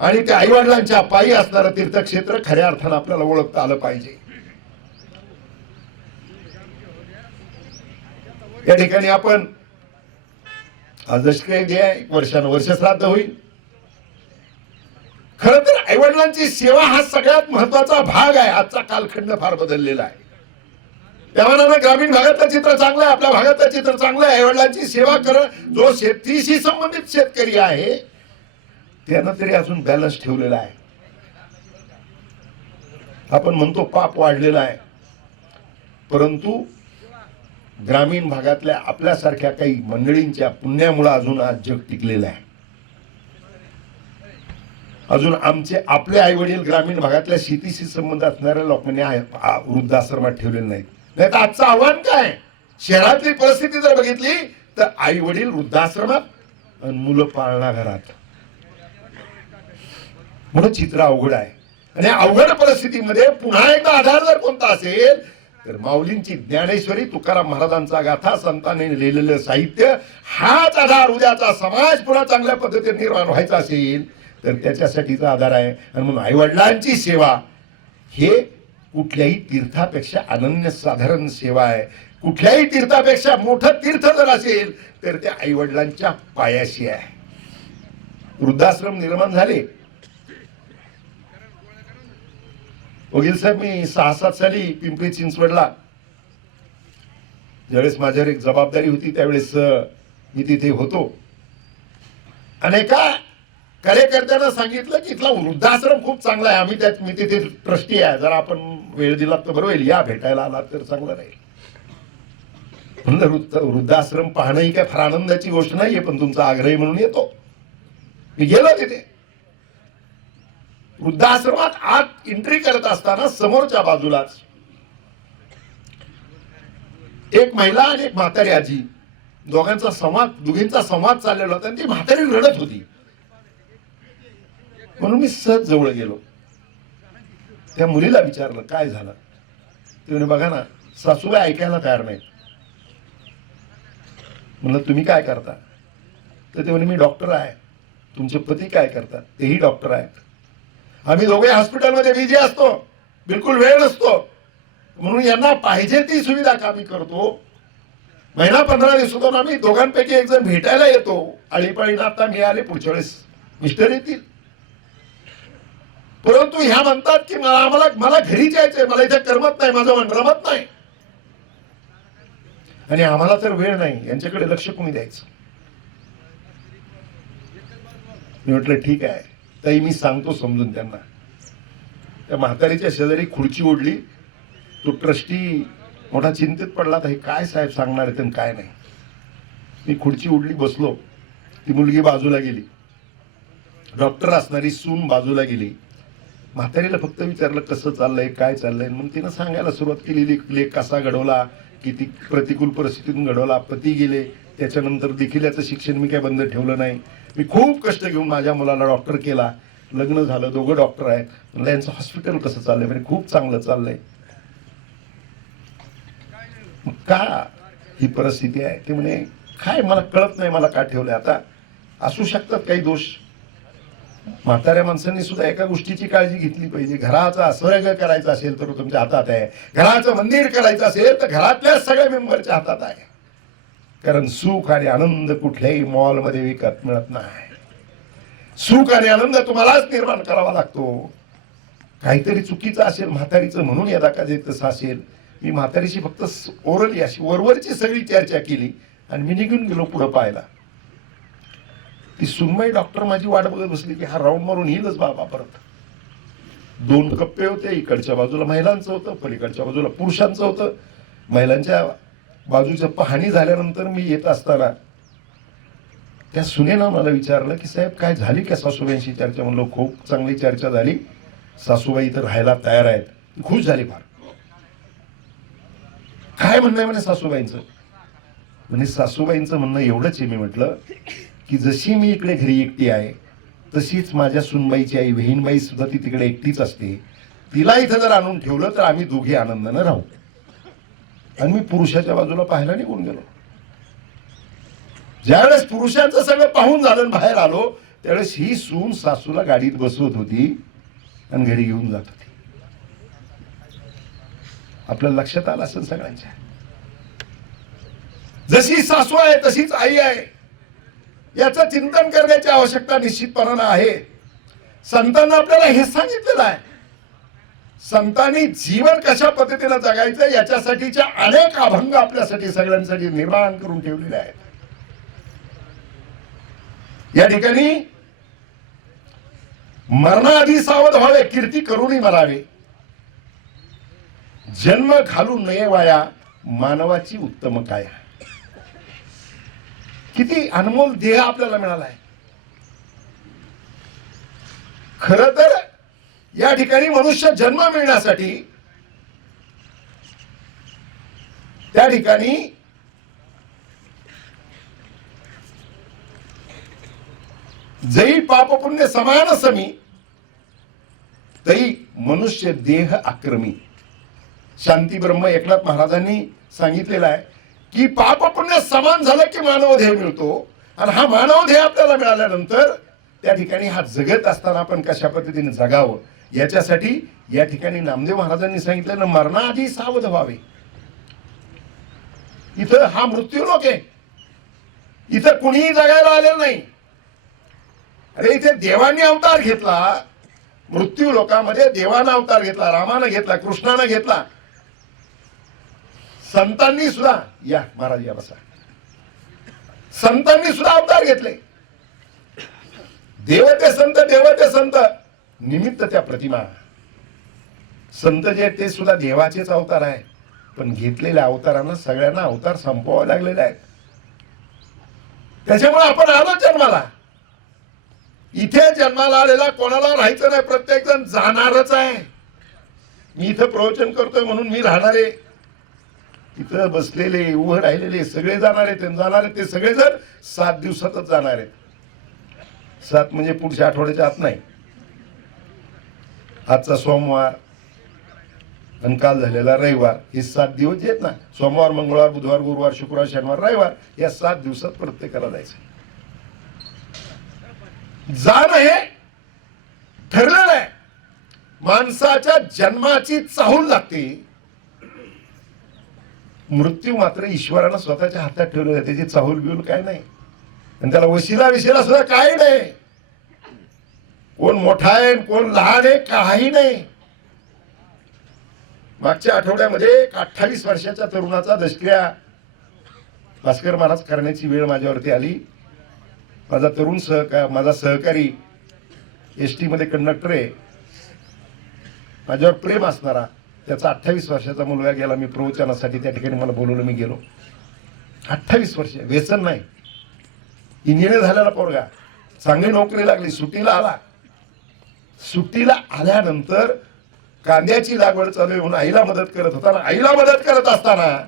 आणि त्या आईवडिलांच्या पायी असणारं तीर्थक्षेत्र खऱ्या अर्थानं आपल्याला ओळखता आलं पाहिजे. या ठिकाणी आपण आज दशक्रिया आहे, वर्षानुवर्ष वर्षश्राद्ध होईल. खरं तर आईवडिलांची सेवा हा सगळ्यात महत्वाचा भाग आहे. आजचा कालखंड फार बदललेला आहे. त्यामानानं ग्रामीण भागातलं चित्र चांगलं आहे, आपल्या भागातलं चित्र चांगलं आहे. आईवडिलांची सेवा करणं जो शेतीशी संबंधित शेतकरी आहे त्यानं तरी अजून बॅलन्स ठेवलेला आहे. आपण म्हणतो पाप वाढलेला आहे, परंतु ग्रामीण भागातल्या आपल्यासारख्या काही मंडळींच्या पुण्यामुळे अजून आज जग टिकलेलं आहे. अजून आपले आई वडील ग्रामीण भागातल्या शेतीशी संबंध असणाऱ्या लोकांनी वृद्धाश्रमात ठेवलेले नाहीत. नाही तर आजचं आव्हान काय? शहरातली परिस्थिती जर बघितली तर आई वडील वृद्धाश्रमात आणि मुलं पाळणा घरात. म्हणून चित्र अवघड आहे. आणि अवघड परिस्थितीमध्ये पुन्हा एकदा आधार जर कोणता असेल तर माऊलींची ज्ञानेश्वरी, तुकाराम महाराजांचा गाथा, संतांनी लिहिलेलं साहित्य हाच आधार. उद्याचा समाज पुन्हा चांगल्या पद्धतीने निर्माण व्हायचा असेल तर त्याच्यासाठीचा आधार आहे. आणि म्हणून आईवडिलांची सेवा हे कुठल्याही तीर्थापेक्षा अनन्यसाधारण सेवा आहे. कुठल्याही तीर्थापेक्षा मोठं तीर्थ जर असेल तर त्या आईवडिलांच्या पायाशी आहे. वृद्धाश्रम निर्माण झाले. वकील साहेब, मी 6-7 साली पिंपरी चिंचवडला ज्यावेळेस माझ्यावर एक जबाबदारी होती त्यावेळेस मी तिथे होतो. अनेका कार्यकर्त्यांना सांगितलं की इथला वृद्धाश्रम खूप चांगला आहे, मी तिथे ट्रस्टी आहे, जरा आपण वेळ दिला तर बरोबर, या भेटायला आला तर चांगलं राहील. म्हणलं वृद्धाश्रम पाहणं ही काय फार आनंदाची गोष्ट नाहीये, पण तुमचा आग्रह म्हणून येतो. मी गेलो तिथे. वृद्धाश्रमात आत एंट्री करत असताना समोरच्या बाजूलाच एक महिला आणि एक म्हातारी आजी, दोघींचा संवाद चाललेला होता आणि ती म्हातारी रडत होती. म्हणून मी सहज जवळ गेलो. त्या मुलीला विचारलं काय झालं. ती म्हणे बघा ना, सासूबाई ऐकायला तयार नाहीत. म्हणलं तुम्ही काय करता. तर ते म्हणे मी डॉक्टर आहे. तुमचे पती काय करतात. तेही डॉक्टर आहेत. आम्ही दोघे हॉस्पिटलमध्ये बिझी असतो, बिलकुल वेळ नसतो, म्हणून यांना पाहिजे ती सुविधा आम्ही करतो. महिना 15 दिवसातून आम्ही दोघांपैकी एक जण भेटायला येतो. आळीपाळीनं आता मी आले, पुढच्या वेळेस मिस्टर येतील. परंतु ह्या म्हणतात की मला घरी जायचंय, मला इथे करमत नाही, माझं मन रमत नाही, आणि आम्हाला तर वेळ नाही, यांच्याकडे लक्ष कोणी द्यायचं. मी म्हटलं ठीक आहे ताई, मी सांगतो समजून त्यांना. त्या म्हातारीच्या शेजारी खुर्ची ओढली. तो ट्रस्टी मोठा चिंतित पडला, तर हे काय साहेब सांगणार आहेत काय नाही. मी खुर्ची ओढली, बसलो. ती मुलगी बाजूला गेली. डॉक्टर असणारी सून बाजूला गेली. म्हातारीला फक्त विचारलं कसं चाललंय, काय चाललंय. मग तिनं सांगायला सुरुवात केली, लेख कसा घडवला, किती प्रतिकूल परिस्थितीतून घडवला, पती गेले, त्याच्यानंतर देखील याचं शिक्षण मी काय बंद ठेवलं नाही. मी खूप कष्ट घेऊन माझ्या मुलाला डॉक्टर केला, लग्न झालं, दोघं डॉक्टर आहेत. म्हणलं यांचं हॉस्पिटल कसं चाललंय. म्हणजे खूप चांगलं चाललंय. मग का ही परिस्थिती आहे. ते म्हणे काय मला कळत नाही, मला का ठेवलंय. आता असू शकतात काही दोष. म्हाताऱ्या माणसांनी सुद्धा एका गोष्टीची काळजी घेतली पाहिजे. घराचा स्वर्ग करायचा असेल तर तुमच्या हातात आहे. घराचं मंदिर करायचं असेल तर घरातल्या सगळ्या मेंबरच्या हातात आहे. कारण सुख आणि आनंद कुठल्याही मॉलमध्ये विकत मिळत नाही. सुख आणि आनंद तुम्हालाच निर्माण करावा लागतो. काहीतरी चुकीचं असेल म्हातारीचं म्हणून या दाखा तसं असेल. मी म्हातारीशी फक्त ओरली, अशी वरवरची सगळी चर्चा केली आणि मी निघून गेलो पुढे पाहायला. ती सुनबाई डॉक्टर माझी वाट बघत बसली की हा राऊंड मारून येईलच बाबा परत. 2 कप्पे होते. इकडच्या बाजूला महिलांचं होतं, पलीकडच्या बाजूला पुरुषांचं होतं. महिलांच्या बाजूच्या पाहणी झाल्यानंतर मी येत असताना त्या सुनेनं मला विचारलं की साहेब काय झाली का सासूबाईंशी चर्चा. म्हणलं खूप चांगली चर्चा झाली. सासूबाई इथं राहायला तयार आहेत. खुश झाली फार. काय म्हणणं आहे म्हणे सासूबाईंचं. म्हणजे सासूबाईंचं म्हणणं एवढंच आहे. मी म्हटलं की जशी मी इकडे घरी एकटी आहे तशीच माझ्या सुनबाईची आई बहीणबाई सुद्धा ती तिकडे एकटीच असते. तिला इथं जर आणून ठेवलं तर आम्ही दोघे आनंदानं राहू. आणि मी पुरुषाच्या बाजूला पाहायला निघून गेलो. ज्यावेळेस पुरुषांचं सगळं पाहून झालं बाहेर आलो त्यावेळेस ही सून सासूला गाडीत बसवत होती आणि घरी घेऊन जात होती. आपल्या लक्षात आलं असेल सगळ्यांच्या. जशी सासू आहे तशीच आई आहे याचं चिंतन करण्याची आवश्यकता निश्चितपणानं आहे. संतांना आपल्याला हे सांगितलेलं आहे. संतांनी जीवन कशा पद्धतीने जगायचं याच्यासाठीच्या अनेक अभंग आपल्यासाठी सगळ्यांसाठी निर्माण करून ठेवलेले आहेत. या ठिकाणी मरणाआधी सावध व्हावे, कीर्ती करूनही मरावे, जन्म घालून नये वाया, मानवाची उत्तम काया. किती अनमोल देह आपल्याला मिळालाय. खरं तर या ठिकाणी मनुष्य जन्म मिळण्यासाठी त्या ठिकाणी जई पाप पुण्य समान समी तई मनुष्य देह आक्रमी. शांती ब्रह्म एकनाथ महाराजांनी सांगितलेलं आहे की पाप पुण्य समान झालं की मानव देह मिळतो. आणि हा मानव देह आपल्याला मिळाल्यानंतर त्या ठिकाणी हा जगत असताना आपण कशा पद्धतीने जगावं याच्यासाठी या ठिकाणी नामदेव महाराजांनी सांगितलं मरणाआधी सावध व्हावे. इथं हा मृत्यू लोक आहे. इथं कुणीही जगायला आलेलं नाही. अरे इथे देवांनी अवतार घेतला. मृत्यू लोकांमध्ये देवानं अवतार घेतला, रामानं घेतला, कृष्णानं घेतला. संतांनी सुद्धा या महाराज या बसा. संतांनी सुद्धा अवतार घेतले. देवते संत निमित्त त्या प्रतिमा. संत जे ते सुद्धा देवाचेच अवतार आहे. पण घेतलेल्या अवतारांना सगळ्यांना अवतार संपवावे लागलेले आहेत. त्याच्यामुळे आपण आलो जन्माला. इथे जन्माला आलेला कोणाला राहायचं नाही, प्रत्येक जण जाणारच आहे. मी इथं प्रवचन करतोय म्हणून मी राहणारे, इथं बसलेले उभं राहिलेले सगळे जाणार आहेत. ते सगळेजण 7 दिवसातच जाणार आहेत. 7 म्हणजे पुढच्या आठवड्याच्या आत नाही. आजचा सोमवार आणि काल झालेला रविवार, हे 7 दिवस आहेत ना. सोमवार, मंगळवार, बुधवार, गुरुवार, शुक्रवार, शनिवार, रविवार, या 7 दिवसात प्रत्येकाला जायचं. जाणं हे ठरलेलं आहे. माणसाच्या जन्माची चाहूल लागते. मृत्यू मात्र ईश्वरानं स्वतःच्या हातात ठेवलेलं आहे. त्याची चाहूल बिहूल काय नाही, आणि त्याला वशिला विशिला सुद्धा काही नाही. कोण मोठा आहे कोण लहान आहे काही नाही. मागच्या आठवड्यामध्ये 28 वर्षाच्या तरुणाचा दशक्रिया भास्कर महाराज करण्याची वेळ माझ्यावरती आली. माझा तरुण माझा सहकारी एसटी मध्ये कंडक्टर आहे, माझ्यावर प्रेम असणारा, त्याचा 28 वर्षाचा मुलगा गेला. मी प्रवचनासाठी त्या ठिकाणी मला बोलवलं, मी गेलो. 28 वर्ष, व्यसन नाही, इंजिनियर झालेला पोरगा, चांगली नोकरी लागली, सुट्टीला आला. सुट्टीला आल्यानंतर कांद्याची लागवड चालू आहे म्हणून आईला मदत करत होता. आईला मदत करत असताना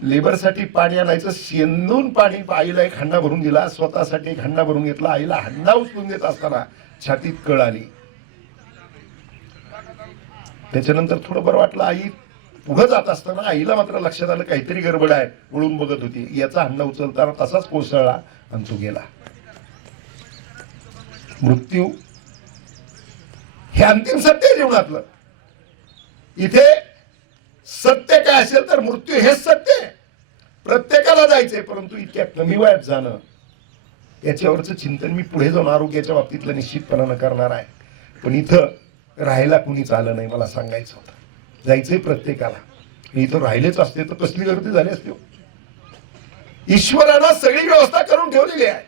लेबरसाठी पाणी आणायचं, शेंदून पाणी आईला एक हंडा भरून दिला, स्वतःसाठी एक हंडा भरून घेतला. आईला हंडा उचलून देत असताना छातीत कळ आली. त्याच्यानंतर थोडं बरं वाटलं. आई पुढे जात असताना आईला मात्र लक्षात आलं काहीतरी गडबड आहे. वळून बघत होती. याचा हंडा उचलताना तसाच कोसळला आणि तो गेला. मृत्यू हे अंतिम सत्य आहे जीवनातलं. इथे सत्य काय असेल तर मृत्यू हेच सत्य आहे. प्रत्येकाला जायचंय, परंतु इतक्या कमी वयात जाणं, याच्यावरचं चिंतन मी पुढे जाऊन आरोग्याच्या बाबतीतलं निश्चितपणानं करणार आहे. पण इथं राहायला कुणीच आलं नाही. मला सांगायचं होतं, जायचंय प्रत्येकाला. इथं राहिलेच असते तर कसली गर्दी झाली असते. ईश्वरानं सगळी व्यवस्था करून ठेवलेली आहे.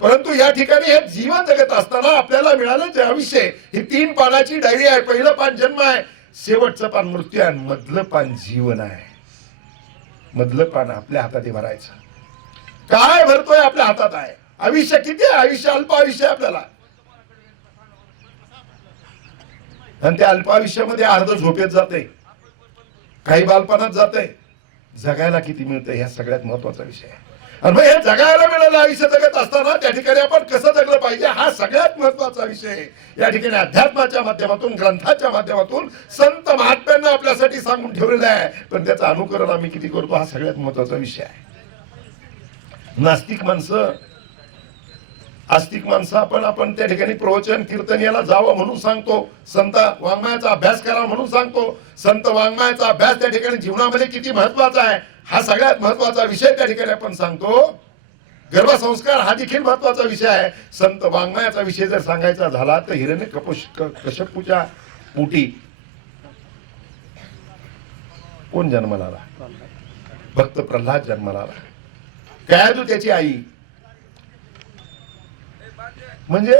परंतु या ठिकाणी हे जीवन जगत असताना आपल्याला मिळालं जे आयुष्य, ही 3 पानाची डायरी आहे. पहिलं पान जन्म आहे, शेवटचं पान मृत्यू आहे, मधलं पान जीवन आहे. मधलं पान आपल्या हातात आहे भरायचं. काय भरतोय आपल्या हातात आहे. आयुष्य किती आहे? आयुष्य अल्प आयुष्य आहे आपल्याला, आणि त्या अल्पायुष्यामध्ये अर्ध झोपेत जाते, काही बालपणात जाते. जगायला किती मिळतं ह्या सगळ्यात महत्वाचा विषय आहे. आणि मग हे जगायला मिळालं आयुष्य जगत असताना त्या ठिकाणी आपण कसं जगलं पाहिजे हा सगळ्यात महत्वाचा विषय आहे. या ठिकाणी अध्यात्माच्या माध्यमातून, ग्रंथाच्या माध्यमातून संत महात्म्यांना आपल्यासाठी सांगून ठेवलेलं आहे. पण त्याचं अनुकरण आम्ही किती करतो हा सगळ्यात महत्वाचा विषय आहे. नास्तिक माणसं, आस्तिक माणसं आपण त्या ठिकाणी प्रवचन कीर्तन याला जावं म्हणून सांगतो. संत वाङ्मयाचा अभ्यास करा म्हणून सांगतो. संत वाङ्मयाचा अभ्यास त्या ठिकाणी जीवनामध्ये किती महत्वाचा आहे हा सगळ्यात महत्वाचा विषय त्या ठिकाणी आपण सांगतो. गर्भसंस्कार हा देखील महत्वाचा विषय आहे. संत वाङ्मयाचा विषय जर सांगायचा झाला तर हिरण्यकशिपूच्या पोटी कोण जन्माला आला? भक्त प्रल्हाद जन्माला आला. कयादू त्याची आई. म्हणजे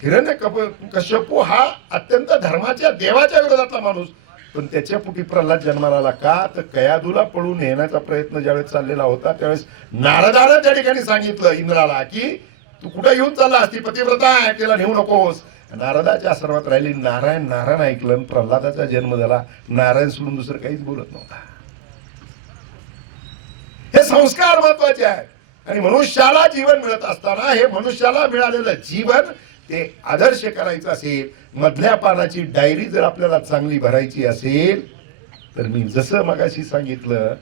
हिरण्यकशिपू हा अत्यंत धर्माच्या देवाच्या विरोधातला माणूस, पण त्याच्या पोटी प्रल्हाद जन्माला आला. का तर कयादूला पळून नेण्याचा प्रयत्न ज्यावेळेस चाललेला होता त्यावेळेस नारदानं त्या ठिकाणी सांगितलं इंद्राला की तू कुठं घेऊन चालला, ती पतिव्रता आहे, तिला नेऊ नकोस. नारदाच्या आश्रमात राहिली. नारायण ऐकलं. प्रल्हादाचा जन्म झाला. नारायण सोडून दुसरं काहीच बोलत नव्हता. हे संस्कार महत्वाचे आहेत. आणि मनुष्याला जीवन मिळत असताना हे मनुष्याला मिळालेलं जीवन ते आदर्श करायचं असेल, मधल्या पानाची डायरी जर आपल्याला चांगली भरायची असेल तर मी जसं मगाशी सांगितलं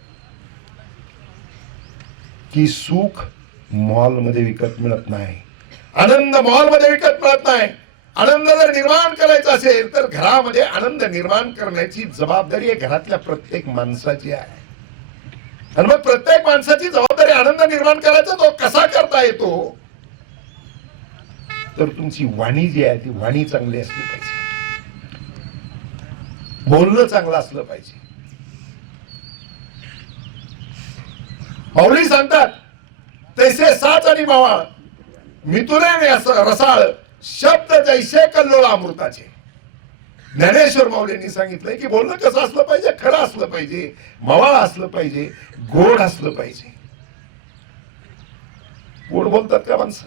की सुख मॉलमध्ये विकत मिळत नाही, आनंद मॉलमध्ये विकत मिळत नाही. आनंद जर निर्माण करायचा असेल तर घरामध्ये आनंद निर्माण करण्याची जबाबदारी आहे घरातल्या प्रत्येक माणसाची आहे. आणि मग प्रत्येक माणसाची जबाबदारी आनंद निर्माण करायचा तो कसा करता येतो तर तुमची वाणी जी आहे ती वाणी चांगली असली पाहिजे, बोलणं चांगलं असलं पाहिजे. माऊली सांगतात तैसे साच आणि मावा मिथुने रसाळ शब्द जैसे कल्लोळ अमृताचे. ज्ञानेश्वर माऊलींनी सांगितलंय की बोलणं कसं असलं पाहिजे, खरं असलं पाहिजे, मवाळ असलं पाहिजे, गोड असलं पाहिजे. गोड बोलतात का माणसं?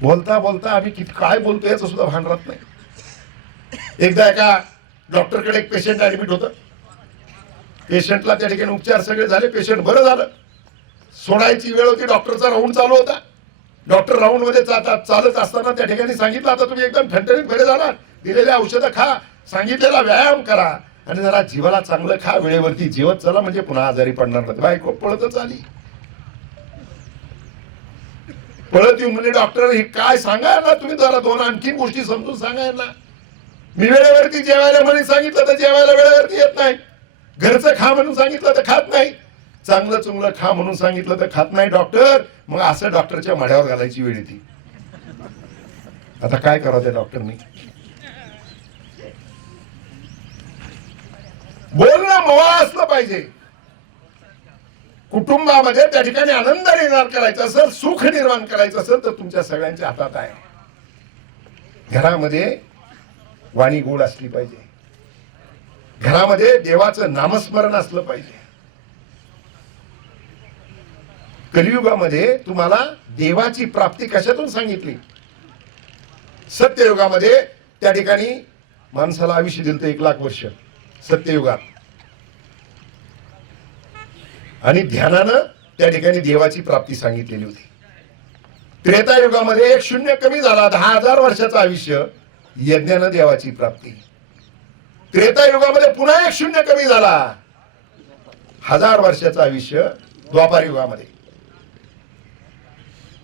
बोलता बोलता आम्ही किती काय बोलतो याचं सुद्धा भान राहत नाही. एकदा एका डॉक्टरकडे एक पेशंट ऍडमिट होतं. पेशंटला त्या ठिकाणी उपचार सगळे झाले, पेशंट बरं झालं. सोडायची वेळ होती, डॉक्टरचा राऊंड चालू होता. डॉक्टर राऊंड मध्ये चालत असताना त्या ठिकाणी सांगितलं, आता तुम्ही एकदम ठणठणीत बरे झाला, दिलेले औषधं खा, सांगितलेला व्यायाम करा आणि जरा जीवाला चांगलं खा, वेळेवरती जेवत चला, म्हणजे पुन्हा आजारी पडणार नाही. बायको पळतच आली. पळत येऊन म्हणजे डॉक्टर हे काय सांगा ना, तुम्ही जरा दोन आणखी गोष्टी समजून सांगा ना. मी वेळेवरती जेवायला म्हणून सांगितलं तर जेवायला वेळेवरती येत नाही, घरचं खा म्हणून सांगितलं तर खात नाही, चांगलं चुंगलं खा म्हणून सांगितलं तर खात नाही डॉक्टर. मग असं डॉक्टरच्या माड्यावर घालायची वेळ येते. आता काय करावं त्या डॉक्टरनी? बोलणं मवाळ असलं पाहिजे. कुटुंबामध्ये त्या ठिकाणी आनंद निर्माण करायचा असेल, सुख निर्माण करायचं असेल तर तुमच्या सगळ्यांच्या हातात आहे. घरामध्ये वाणी गोड असली पाहिजे, घरामध्ये देवाचं नामस्मरण असलं पाहिजे. कलियुगामध्ये तुम्हाला देवाची प्राप्ती कशातून सांगितली? सत्ययुगामध्ये त्या ठिकाणी माणसाला आयुष्य दिलं तर 1,00,000 वर्ष सत्ययुगात, आणि ध्यानानं त्या ठिकाणी देवाची प्राप्ती सांगितलेली होती. त्रेतायुगामध्ये 1 शून्य कमी झाला, 10,000 वर्षाचं आयुष्य, यज्ञानं देवाची प्राप्ती. त्रेतायुगामध्ये पुन्हा 1 शून्य कमी झाला, 1000 वर्षाचं आयुष्य द्वापार युगामध्ये,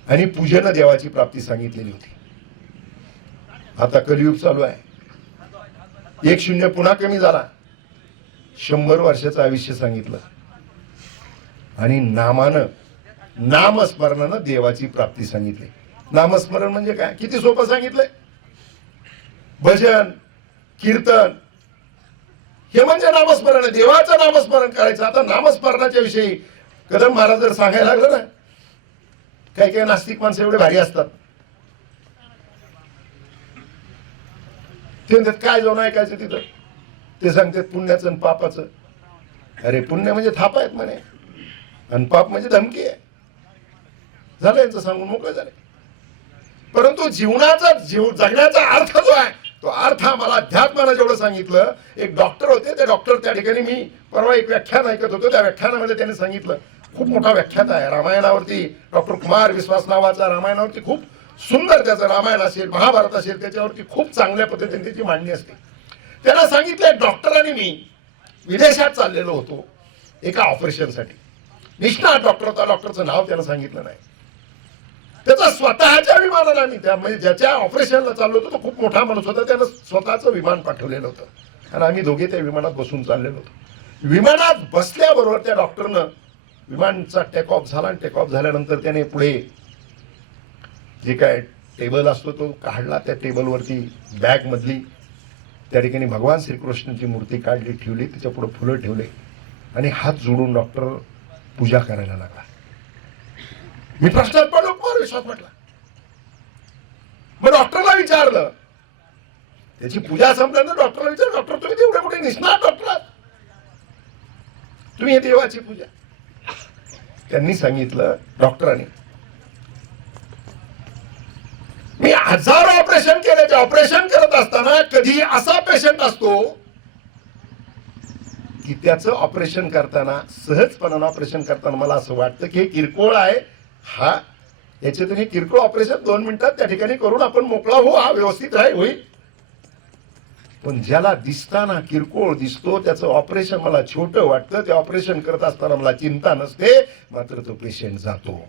आणि पूजेनं देवाची प्राप्ती सांगितलेली होती. आता कलियुग चालू आहे, 1 शून्य पुन्हा कमी झाला, 100 वर्षाचं आयुष्य सांगितलं, आणि नामानं नामस्मरणानं देवाची प्राप्ती सांगितली. नामस्मरण म्हणजे काय? किती सोपं सांगितलंय. भजन कीर्तन हे म्हणजे नामस्मरण, देवाचं नामस्मरण करायचं. आता नामस्मरणाच्या विषयी कदम महाराज जर सांगायला लागलं ना, काही काही नास्तिक माणसं एवढे भारी असतात, ते म्हणतात काय जाऊन ऐकायचं तिथं, ते सांगतात पुण्याचं आणि पापाचं. अरे पुण्य म्हणजे थाप आहेत म्हणे, आणि पाप म्हणजे धमकी आहे. झालं यांचं सांगून मोकळे झाले. परंतु जीवनाचा जगण्याचा अर्थ जो आहे, तो अर्थ आम्हाला अध्यात्मानं जेवढं सांगितलं. एक डॉक्टर होते, ते डॉक्टर त्या ठिकाणी मी परवा एक व्याख्यान ऐकत होतो, त्या व्याख्यानामध्ये त्यांनी सांगितलं, खूप मोठा व्याख्यान आहे रामायणावरती, डॉक्टर कुमार विश्वास नावाचा, रामायणावरती खूप सुंदर त्याचं रामायण असेल, महाभारत असेल, त्याच्यावरती खूप चांगल्या पद्धतीने त्याची मांडणी असते. त्यांना सांगितलं, डॉक्टरांनी मी विदेशात चाललेलो होतो एका ऑपरेशनसाठी. निष्णात डॉक्टर होता, डॉक्टरचं नाव त्यानं सांगितलं नाही. त्याचा स्वतःच्या विमानाला मी त्या म्हणजे ज्याच्या ऑपरेशनला चाललो होतो तो खूप मोठा माणूस होता, त्यानं स्वतःचं विमान पाठवलेलं होतं, आणि आम्ही दोघे त्या विमानात बसून चाललेलो होतो. विमानात बसल्याबरोबर त्या डॉक्टरनं विमानचा टेक ऑफ झाला, आणि टेक ऑफ झाल्यानंतर त्याने पुढे जे काय टेबल असतो तो काढला. त्या टेबलवरती बॅग मधली त्या ठिकाणी भगवान श्रीकृष्णाची मूर्ती काढली, ठेवली, त्याच्या पुढे फुलं ठेवले, आणि हात जोडून डॉक्टर पूजा करायला लागला. मी प्रश्नात पडलो, कुमार विश्वास म्हटला. मग डॉक्टरला विचारलं, त्याची पूजा संपल्यानंतर डॉक्टरला विचारलं, डॉक्टर तुम्ही तेवढे कुठे निष्णात डॉक्टर, तुम्ही हे देवाची पूजा. त्यांनी सांगितलं, डॉक्टरांनी, मी 1000 ऑपरेशन केले. ते ऑपरेशन करत असताना कधी असा पेशंट असतो की त्याचं ऑपरेशन करताना, सहजपणानं ऑपरेशन करताना मला असं वाटतं की हे किरकोळ आहे, हा याच्यातून हे किरकोळ ऑपरेशन 2 मिनिटात त्या ठिकाणी करून आपण मोकळा हो, हा व्यवस्थित आहे होईल. पण ज्याला दिसताना किरकोळ दिसतो त्याचं ऑपरेशन मला छोटं वाटतं, ते ऑपरेशन करत असताना मला चिंता नसते, मात्र तो पेशंट जातो.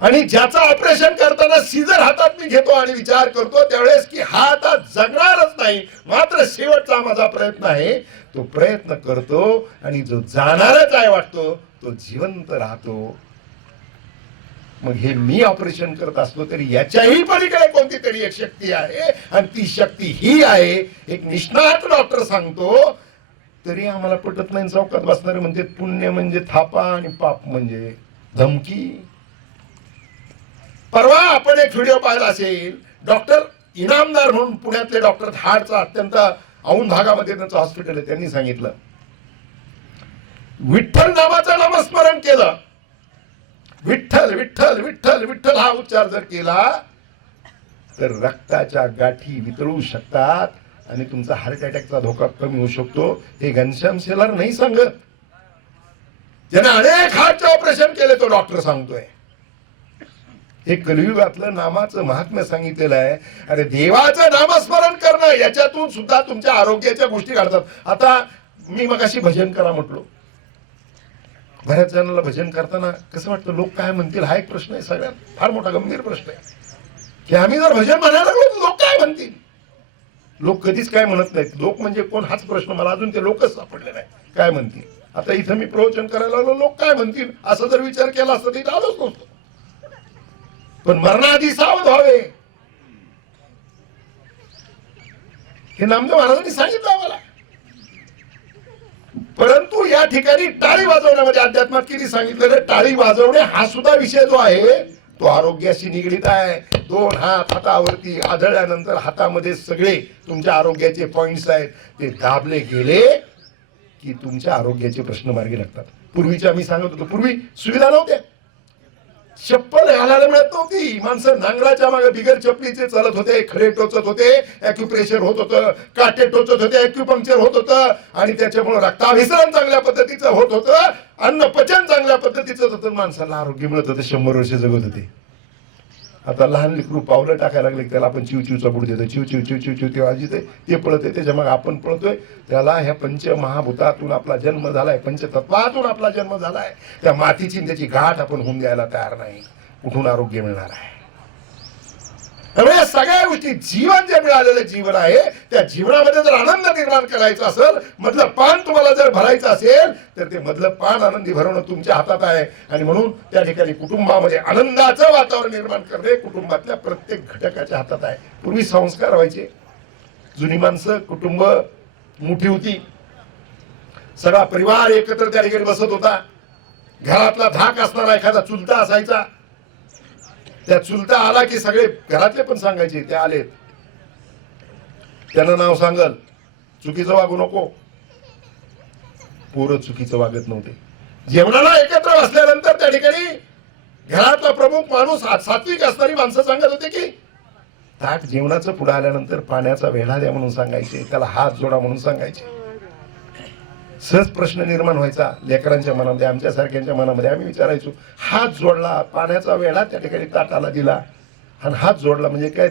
आणि ज्याचं ऑपरेशन करताना सीझर हातात मी घेतो आणि विचार करतो त्यावेळेस की हा आता जगणारच नाही, मात्र शेवटचा माझा प्रयत्न आहे, तो प्रयत्न करतो, आणि जो जाणारच आहे वाटतो तो जिवंत राहतो. मग हे मी ऑपरेशन करत असलो तरी याच्याही पलीकडे कोणती तरी एक शक्ती आहे, आणि ती शक्ती ही आहे. एक निष्णात डॉक्टर सांगतो तरी आम्हाला पटत नाही. चौकात बसणारे म्हणते पुण्य म्हणजे थापा आणि पाप म्हणजे धमकी. परवा आपण एक व्हिडिओ पाहिला असेल, डॉक्टर इनामदार म्हणून पुण्यातले डॉक्टर हार्टचा अत्यंत औंध भागामध्ये त्यांचं हॉस्पिटल आहे, त्यांनी सांगितलं विठ्ठल नामाचं नामस्मरण केलं, विठ्ठल विठ्ठल विठ्ठल विठ्ठल हा उच्चार जर केला तर रक्ताच्या गाठी वितळू शकतात आणि तुमचा हार्ट अटॅकचा धोका कमी होऊ शकतो. हे घनश्याम शेलार नाही सांगत, ज्याने अनेक हार्टचे ऑपरेशन केले तो डॉक्टर सांगतोय. हे कलियुगातलं नामाचं महात्म्य सांगितलेलं आहे. अरे देवाचं नामस्मरण करणं याच्यातून सुद्धा तुमच्या आरोग्याच्या गोष्टी घडतात. आता मी मगाशी भजन करा म्हटलो, बऱ्याच जणांना भजन करताना कसं वाटतं, लोक काय म्हणतील हा एक प्रश्न आहे, सगळ्यात फार मोठा गंभीर प्रश्न आहे की आम्ही जर भजन म्हणायला लागलो तर लोक काय म्हणतील. लोक कधीच काय म्हणत नाहीत. लोक म्हणजे कोण हाच प्रश्न मला अजून ते लोकच सापडले नाही, काय म्हणतील. आता इथं मी प्रवचन करायला लागलो, लोक काय म्हणतील असं जर विचार केला असता तर इथं आलोच नसतो. पण मरणाआधी सावध व्हावे हे नामदेव महाराजांनी सांगितलं आम्हाला. परंतु या ठिकाणी टाळी वाजवण्यामध्ये अध्यात्मात किती सांगितलेलं, टाळी वाजवणे हा सुद्धा विषय जो आहे तो आरोग्याशी निगडीत आहे. दोन हात हातावरती आदळल्यानंतर हातामध्ये सगळे तुमच्या आरोग्याचे पॉइंट्स आहेत, ते दाबले गेले की तुमच्या आरोग्याचे प्रश्न मार्गी लागतात. पूर्वीच्या मी सांगत होतो, पूर्वी सुविधा नव्हत्या, चप्पल घालायला मिळत नव्हती, माणसं नांगराच्या मागे बिगर चपलीचे चालत होते, खडे टोचत होते, ॲक्युप्रेशर होत होतं, काटे टोचत होते, ॲक्युपंक्चर होत होतं आणि त्याच्यामुळे रक्ताभिसरण चांगल्या पद्धतीचं होत होतं, अन्न पचन चांगल्या पद्धतीचं होतं, माणसाला आरोग्य मिळत होतं, 100 वर्ष जगत होते. आता लहान लेकरू पावलं टाकायला लागले, त्याला आपण चिव चिवचा बुड देतो, चिव चिव चिव चिव चिव ते वाजते, ते पळते, त्याच्या मग आपण पळतोय. त्याला ह्या पंचमहाभूतातून आपला जन्म झालाय, पंचतत्वातून आपला जन्म झालाय, त्या मातीची त्याची गाठ आपण होऊन द्यायला तयार नाही. कुठून आरोग्य मिळणार आहे. त्यामुळे सगळ्या गोष्टी, जीवन जे मिळालेलं जीवन आहे त्या जीवनामध्ये जर आनंद निर्माण करायचा असेल, मधलं पान तुम्हाला जर भरायचं असेल तर ते मधलं पान आनंदी भरवणं तुमच्या हातात आहे. आणि म्हणून त्या ठिकाणी कुटुंबामध्ये आनंदाचं वातावरण निर्माण करणे कुटुंबातल्या प्रत्येक घटकाच्या हातात आहे. पूर्वी संस्कार व्हायचे, जुनी माणसं, कुटुंब मोठी होती, सगळा परिवार एकत्र त्या ठिकाणी बसत होता, घरातला धाक असणारा एखादा चुलता असायचा, त्या चुलता आला की सगळे घरातले पण सांगायचे ते आलेत, त्यानं नाव सांगल, चुकीचं वागू नको. पोरं चुकीचं वागत नव्हते. जेवणाला एकत्र बसल्यानंतर त्या ठिकाणी घरातला प्रमुख माणूस सात्विक असणारी माणसं सांगत होते की ताट जेवणाचं पुढे आल्यानंतर पाण्याचा वेढा द्या म्हणून सांगायचे, त्याला हात जोडा म्हणून सांगायचे. सहज प्रश्न निर्माण व्हायचा लेकरांच्या मनामध्ये, आमच्या सारख्यांच्या मनामध्ये. आम्ही विचारायचो, हात जोडला, पाण्याचा वेढा त्या ठिकाणी ताटाला दिला आणि हात जोडला म्हणजे काय,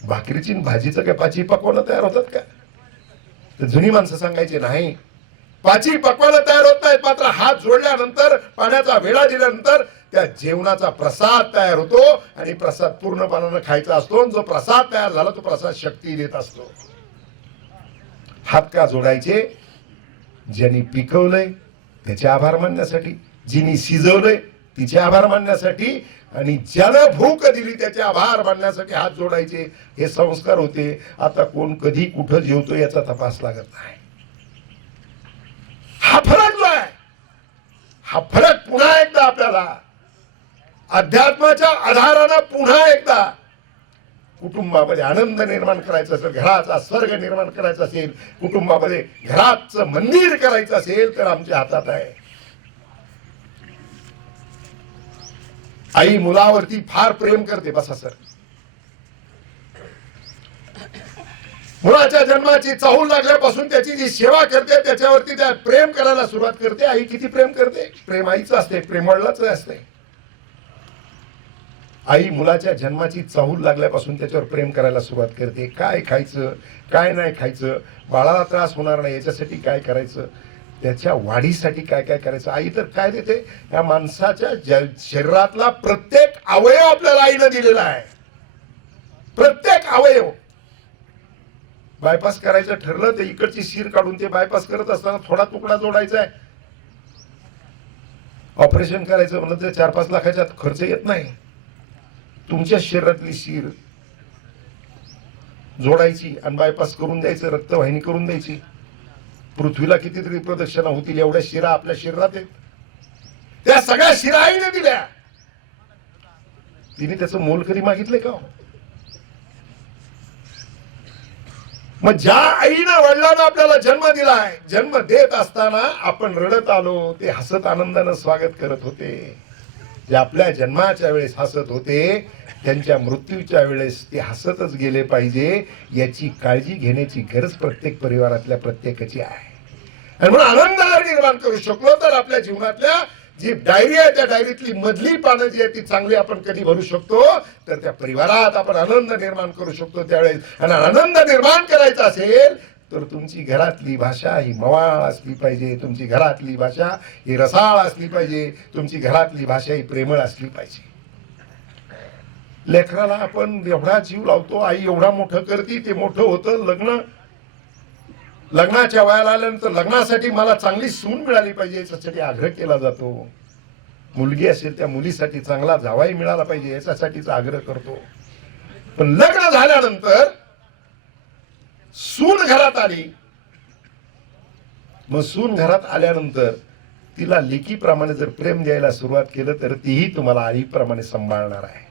भाकरीची भाजीचं काय 5 पकवानं तयार होतात का. तर जुनी माणसं सांगायचे नाही, 5 पकवानं तयार होत नाहीत, मात्र हात जोडल्यानंतर, पाण्याचा वेढा दिल्यानंतर त्या जेवणाचा प्रसाद तयार होतो आणि प्रसाद पूर्णपणानं खायचा असतो. जो प्रसाद तयार झाला तो प्रसाद शक्ती देत असतो. हात का जोडायचे, ज्यांनी पिकवलंय त्याचे आभार मानण्यासाठी, जिनी शिजवलंय तिचे आभार मानण्यासाठी आणि ज्यानं भूक दिली त्याचे आभार मानण्यासाठी हात जोडायचे. हे संस्कार होते. आता कोण कधी कुठं जेवतो याचा तपास लागत नाही. हा फरक जो आहे, हा फरक पुन्हा एकदा आपल्याला अध्यात्माच्या आधारानं पुन्हा एकदा कुटुंबामध्ये आनंद निर्माण करायचा असेल, घराचा स्वर्ग निर्माण करायचा असेल, कुटुंबामध्ये घराचं मंदिर करायचं असेल तर आमच्या हातात आहे. आई मुलावरती फार प्रेम करते. बसा सर. मुलाच्या जन्माची चाहूल लागल्यापासून त्याची जी सेवा करते त्याच्यावरती त्या प्रेम करायला सुरुवात करते. आई किती प्रेम करते, प्रेम आईचं असते, प्रेम वडिलांचं असते. आई मुलाच्या जन्माची चाहूल लागल्यापासून त्याच्यावर प्रेम करायला सुरुवात करते. काय खायचं, काय नाही खायचं, बाळाला त्रास होणार नाही याच्यासाठी काय करायचं, त्याच्या वाढीसाठी काय काय करायचं. आई तर काय देते, या माणसाच्या शरीरातला प्रत्येक अवयव आपल्याला आईनं दिलेला आहे. प्रत्येक अवयव. बायपास करायचं ठरलं तर इकडची शिर काढून ते बायपास करत असताना थोडा तुकडा जोडायचा आहे. ऑपरेशन करायचं म्हणलं तर 4-5 लाखाच्या खर्च येत नाही. तुमच्या शरीरातली शिर जोडायची आणि बायपास करून द्यायचं, रक्तवाहिनी करून द्यायची. पृथ्वीला कितीतरी प्रदक्षिणा होतील एवढ्या शिरा आपल्या शरीरात आहेत. त्या सगळ्या शिरा आईने दिल्या. तिने त्याचं मोल कधी मागितलंय का? मग ज्या आईनं वडिलांना आपल्याला जन्म दिलाय, जन्म देत असताना आपण रडत आलो, ते हसत आनंदानं स्वागत करत होते. जे आपल्या जन्माच्या वेळेस हसत होते, त्यांच्या मृत्यूच्या वेळेस ते हसतच गेले पाहिजे, याची काळजी घेण्याची गरज प्रत्येक परिवारातल्या प्रत्येकाची आहे. आणि म्हणून आनंद जर निर्माण करू शकलो तर आपल्या जीवनातल्या जी डायरी आहे, त्या डायरीतली मधली पानं जी आहे ती चांगली आपण कधी भरू शकतो, तर त्या परिवारात आपण आनंद निर्माण करू शकतो त्यावेळेस. आणि आनंद निर्माण करायचा असेल तर तुमची घरातली भाषा ही मवाळ असली पाहिजे, तुमची घरातली भाषा ही रसाळ असली पाहिजे, तुमची घरातली भाषा ही प्रेमळ असली पाहिजे. लेकराला आपण एवढा जीव लावतो, आई एवढा मोठं करते, ते मोठं होतं, लग्नाच्या वयाला आल्यानंतर लग्नासाठी मला चांगली सून मिळाली पाहिजे याच्यासाठी आग्रह केला जातो. मुलगी असेल त्या मुलीसाठी चांगला जावाई मिळाला पाहिजे याच्यासाठीच आग्रह करतो. पण लग्न झाल्यानंतर सून घरात आली, मग सून घरात आल्यानंतर तिला लेकीप्रमाणे जर प्रेम द्यायला सुरुवात केलं तर तीही तुम्हाला आईप्रमाणे सांभाळणार आहे.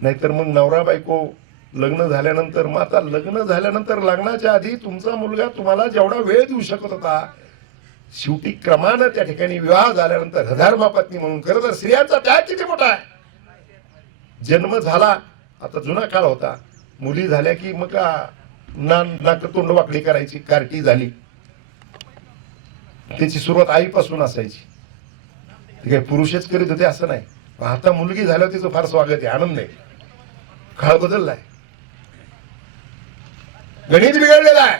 नाहीतर मग नवरा बायको लग्न झाल्यानंतर, मग आता लग्न झाल्यानंतर लग्नाच्या आधी तुमचा मुलगा तुम्हाला जेवढा वेळ देऊ शकत होता, शेवटी क्रमानं त्या ठिकाणी विवाह झाल्यानंतर हजारमा पत्नी म्हणून. खरं तर स्त्रियांचा त्याग किती मोठा आहे. जन्म झाला, आता जुना काळ होता, मुली झाल्या की मग नाक तोंड वाकडी करायची, कार्टी झाली, त्याची सुरुवात आईपासून असायची. ते काही पुरुषच करीत होते असं नाही. आता मुलगी झाल्यावर तिचं फार स्वागत आहे, आनंद आहे. काळ बदललाय, गणित बिघडलेला आहे.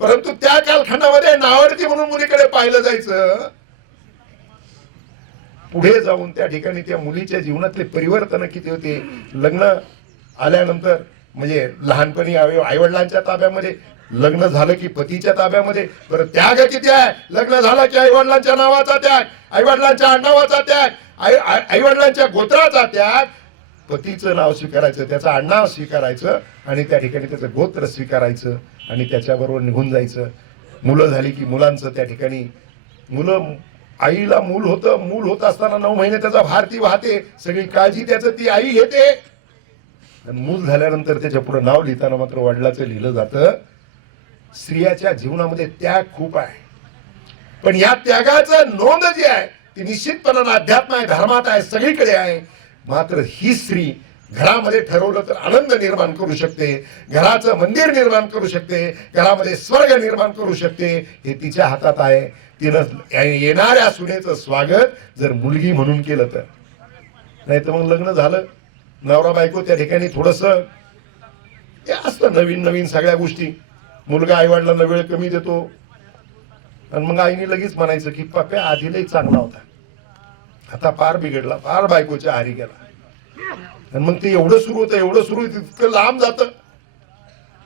परंतु त्या कालखंडामध्ये नावडती म्हणून मुलीकडे पाहिलं जायचं. पुढे जाऊन त्या ठिकाणी त्या मुलीच्या जीवनातले परिवर्तन किती होते. लग्न आल्यानंतर म्हणजे लहानपणी आईवडिलांच्या ताब्यामध्ये, लग्न झालं की पतीच्या ताब्यामध्ये. बरं त्याग किती आहे. लग्न झालं की आईवडिलांच्या नावाचा त्याग, आईवडिलांच्या आडनावाचा त्याग, आईवडिलांच्या गोत्राचा त्याग. पतीचं नाव स्वीकारायचं, त्याचं आडनाव स्वीकारायचं आणि त्या ठिकाणी त्याचं गोत्र स्वीकारायचं आणि त्याच्याबरोबर निघून जायचं. मुलं झाली की मुलांचं त्या ठिकाणी, मुलं आईला मूल होतं, मूल होत असताना 9 महिने त्याचा भारती वाहते, सगळी काळजी त्याचं ती आई घेते. आणि मूल झाल्यानंतर त्याच्या पुढे नाव लिहिताना मात्र वडिलाचं लिहिलं जातं. स्त्रियाच्या जीवनामध्ये त्याग खूप आहे, पण या त्यागाचं नोंद जी आहे ती निश्चितपणाने अध्यात्म आहे, धर्मात आहे, सगळीकडे आहे. मात्र ही स्त्री घरामध्ये ठरवलं तर आनंद निर्माण करू शकते, घराचं मंदिर निर्माण करू शकते, घरामध्ये स्वर्ग निर्माण करू शकते. हे तिच्या हातात आहे. तिनं येणाऱ्या सुनेचं स्वागत जर मुलगी म्हणून केलं तर. नाही तर मग लग्न झालं, नवरा बायको त्या ठिकाणी थोडस असतं नवीन नवीन सगळ्या गोष्टी. मुलगा आईवडिलांना वेळ कमी देतो आणि मग आईने लगेच म्हणायचं की पप्या आधी लई चांगला होता, आता फार बिघडला, फार बायकोच्या आहारी गेला. आणि मग ते एवढं सुरू होतं, एवढं सुरू होतं, इतकं लांब जातं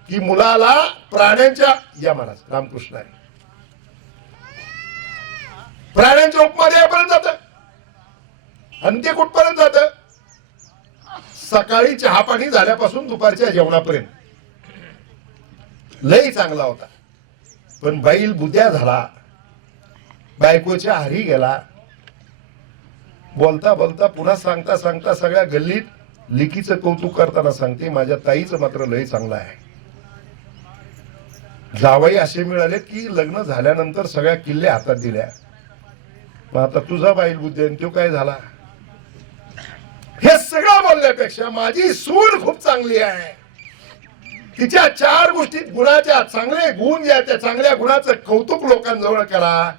की मुलाला प्राण्यांच्या, या महाराज रामकृष्ण आहे, प्राण्यांच्या उपमा द्यायपर्यंत जातं. आणि ते कुठपर्यंत जातं. सकाळी चहा पाणी झाल्यापासून दुपारच्या जेवणापर्यंत. लई चांगला होता, पण बैल बुद्ध्या झाला, बायकोच्या आहारी गेला. बोलता बोलता पुन्हा सांगता सांगता सगळ्या गल्लीत लेकीचं कौतुक करताना सांगते, माझ्या ताईचं मात्र लय चांगलं आहे. जावई असे मिळाले की लग्न झाल्यानंतर सगळ्या किल्ले हातात दिल्या. मग आता तुझा बैल बुद्धी तो काय झाला. हे सगळं बोलण्यापेक्षा माझी सून खूप चांगली आहे, तिच्या 4 गोष्टीत गुणाच्या, चांगले गुण ज्या त्या चांगल्या गुणाचं कौतुक लोकांजवळ करा.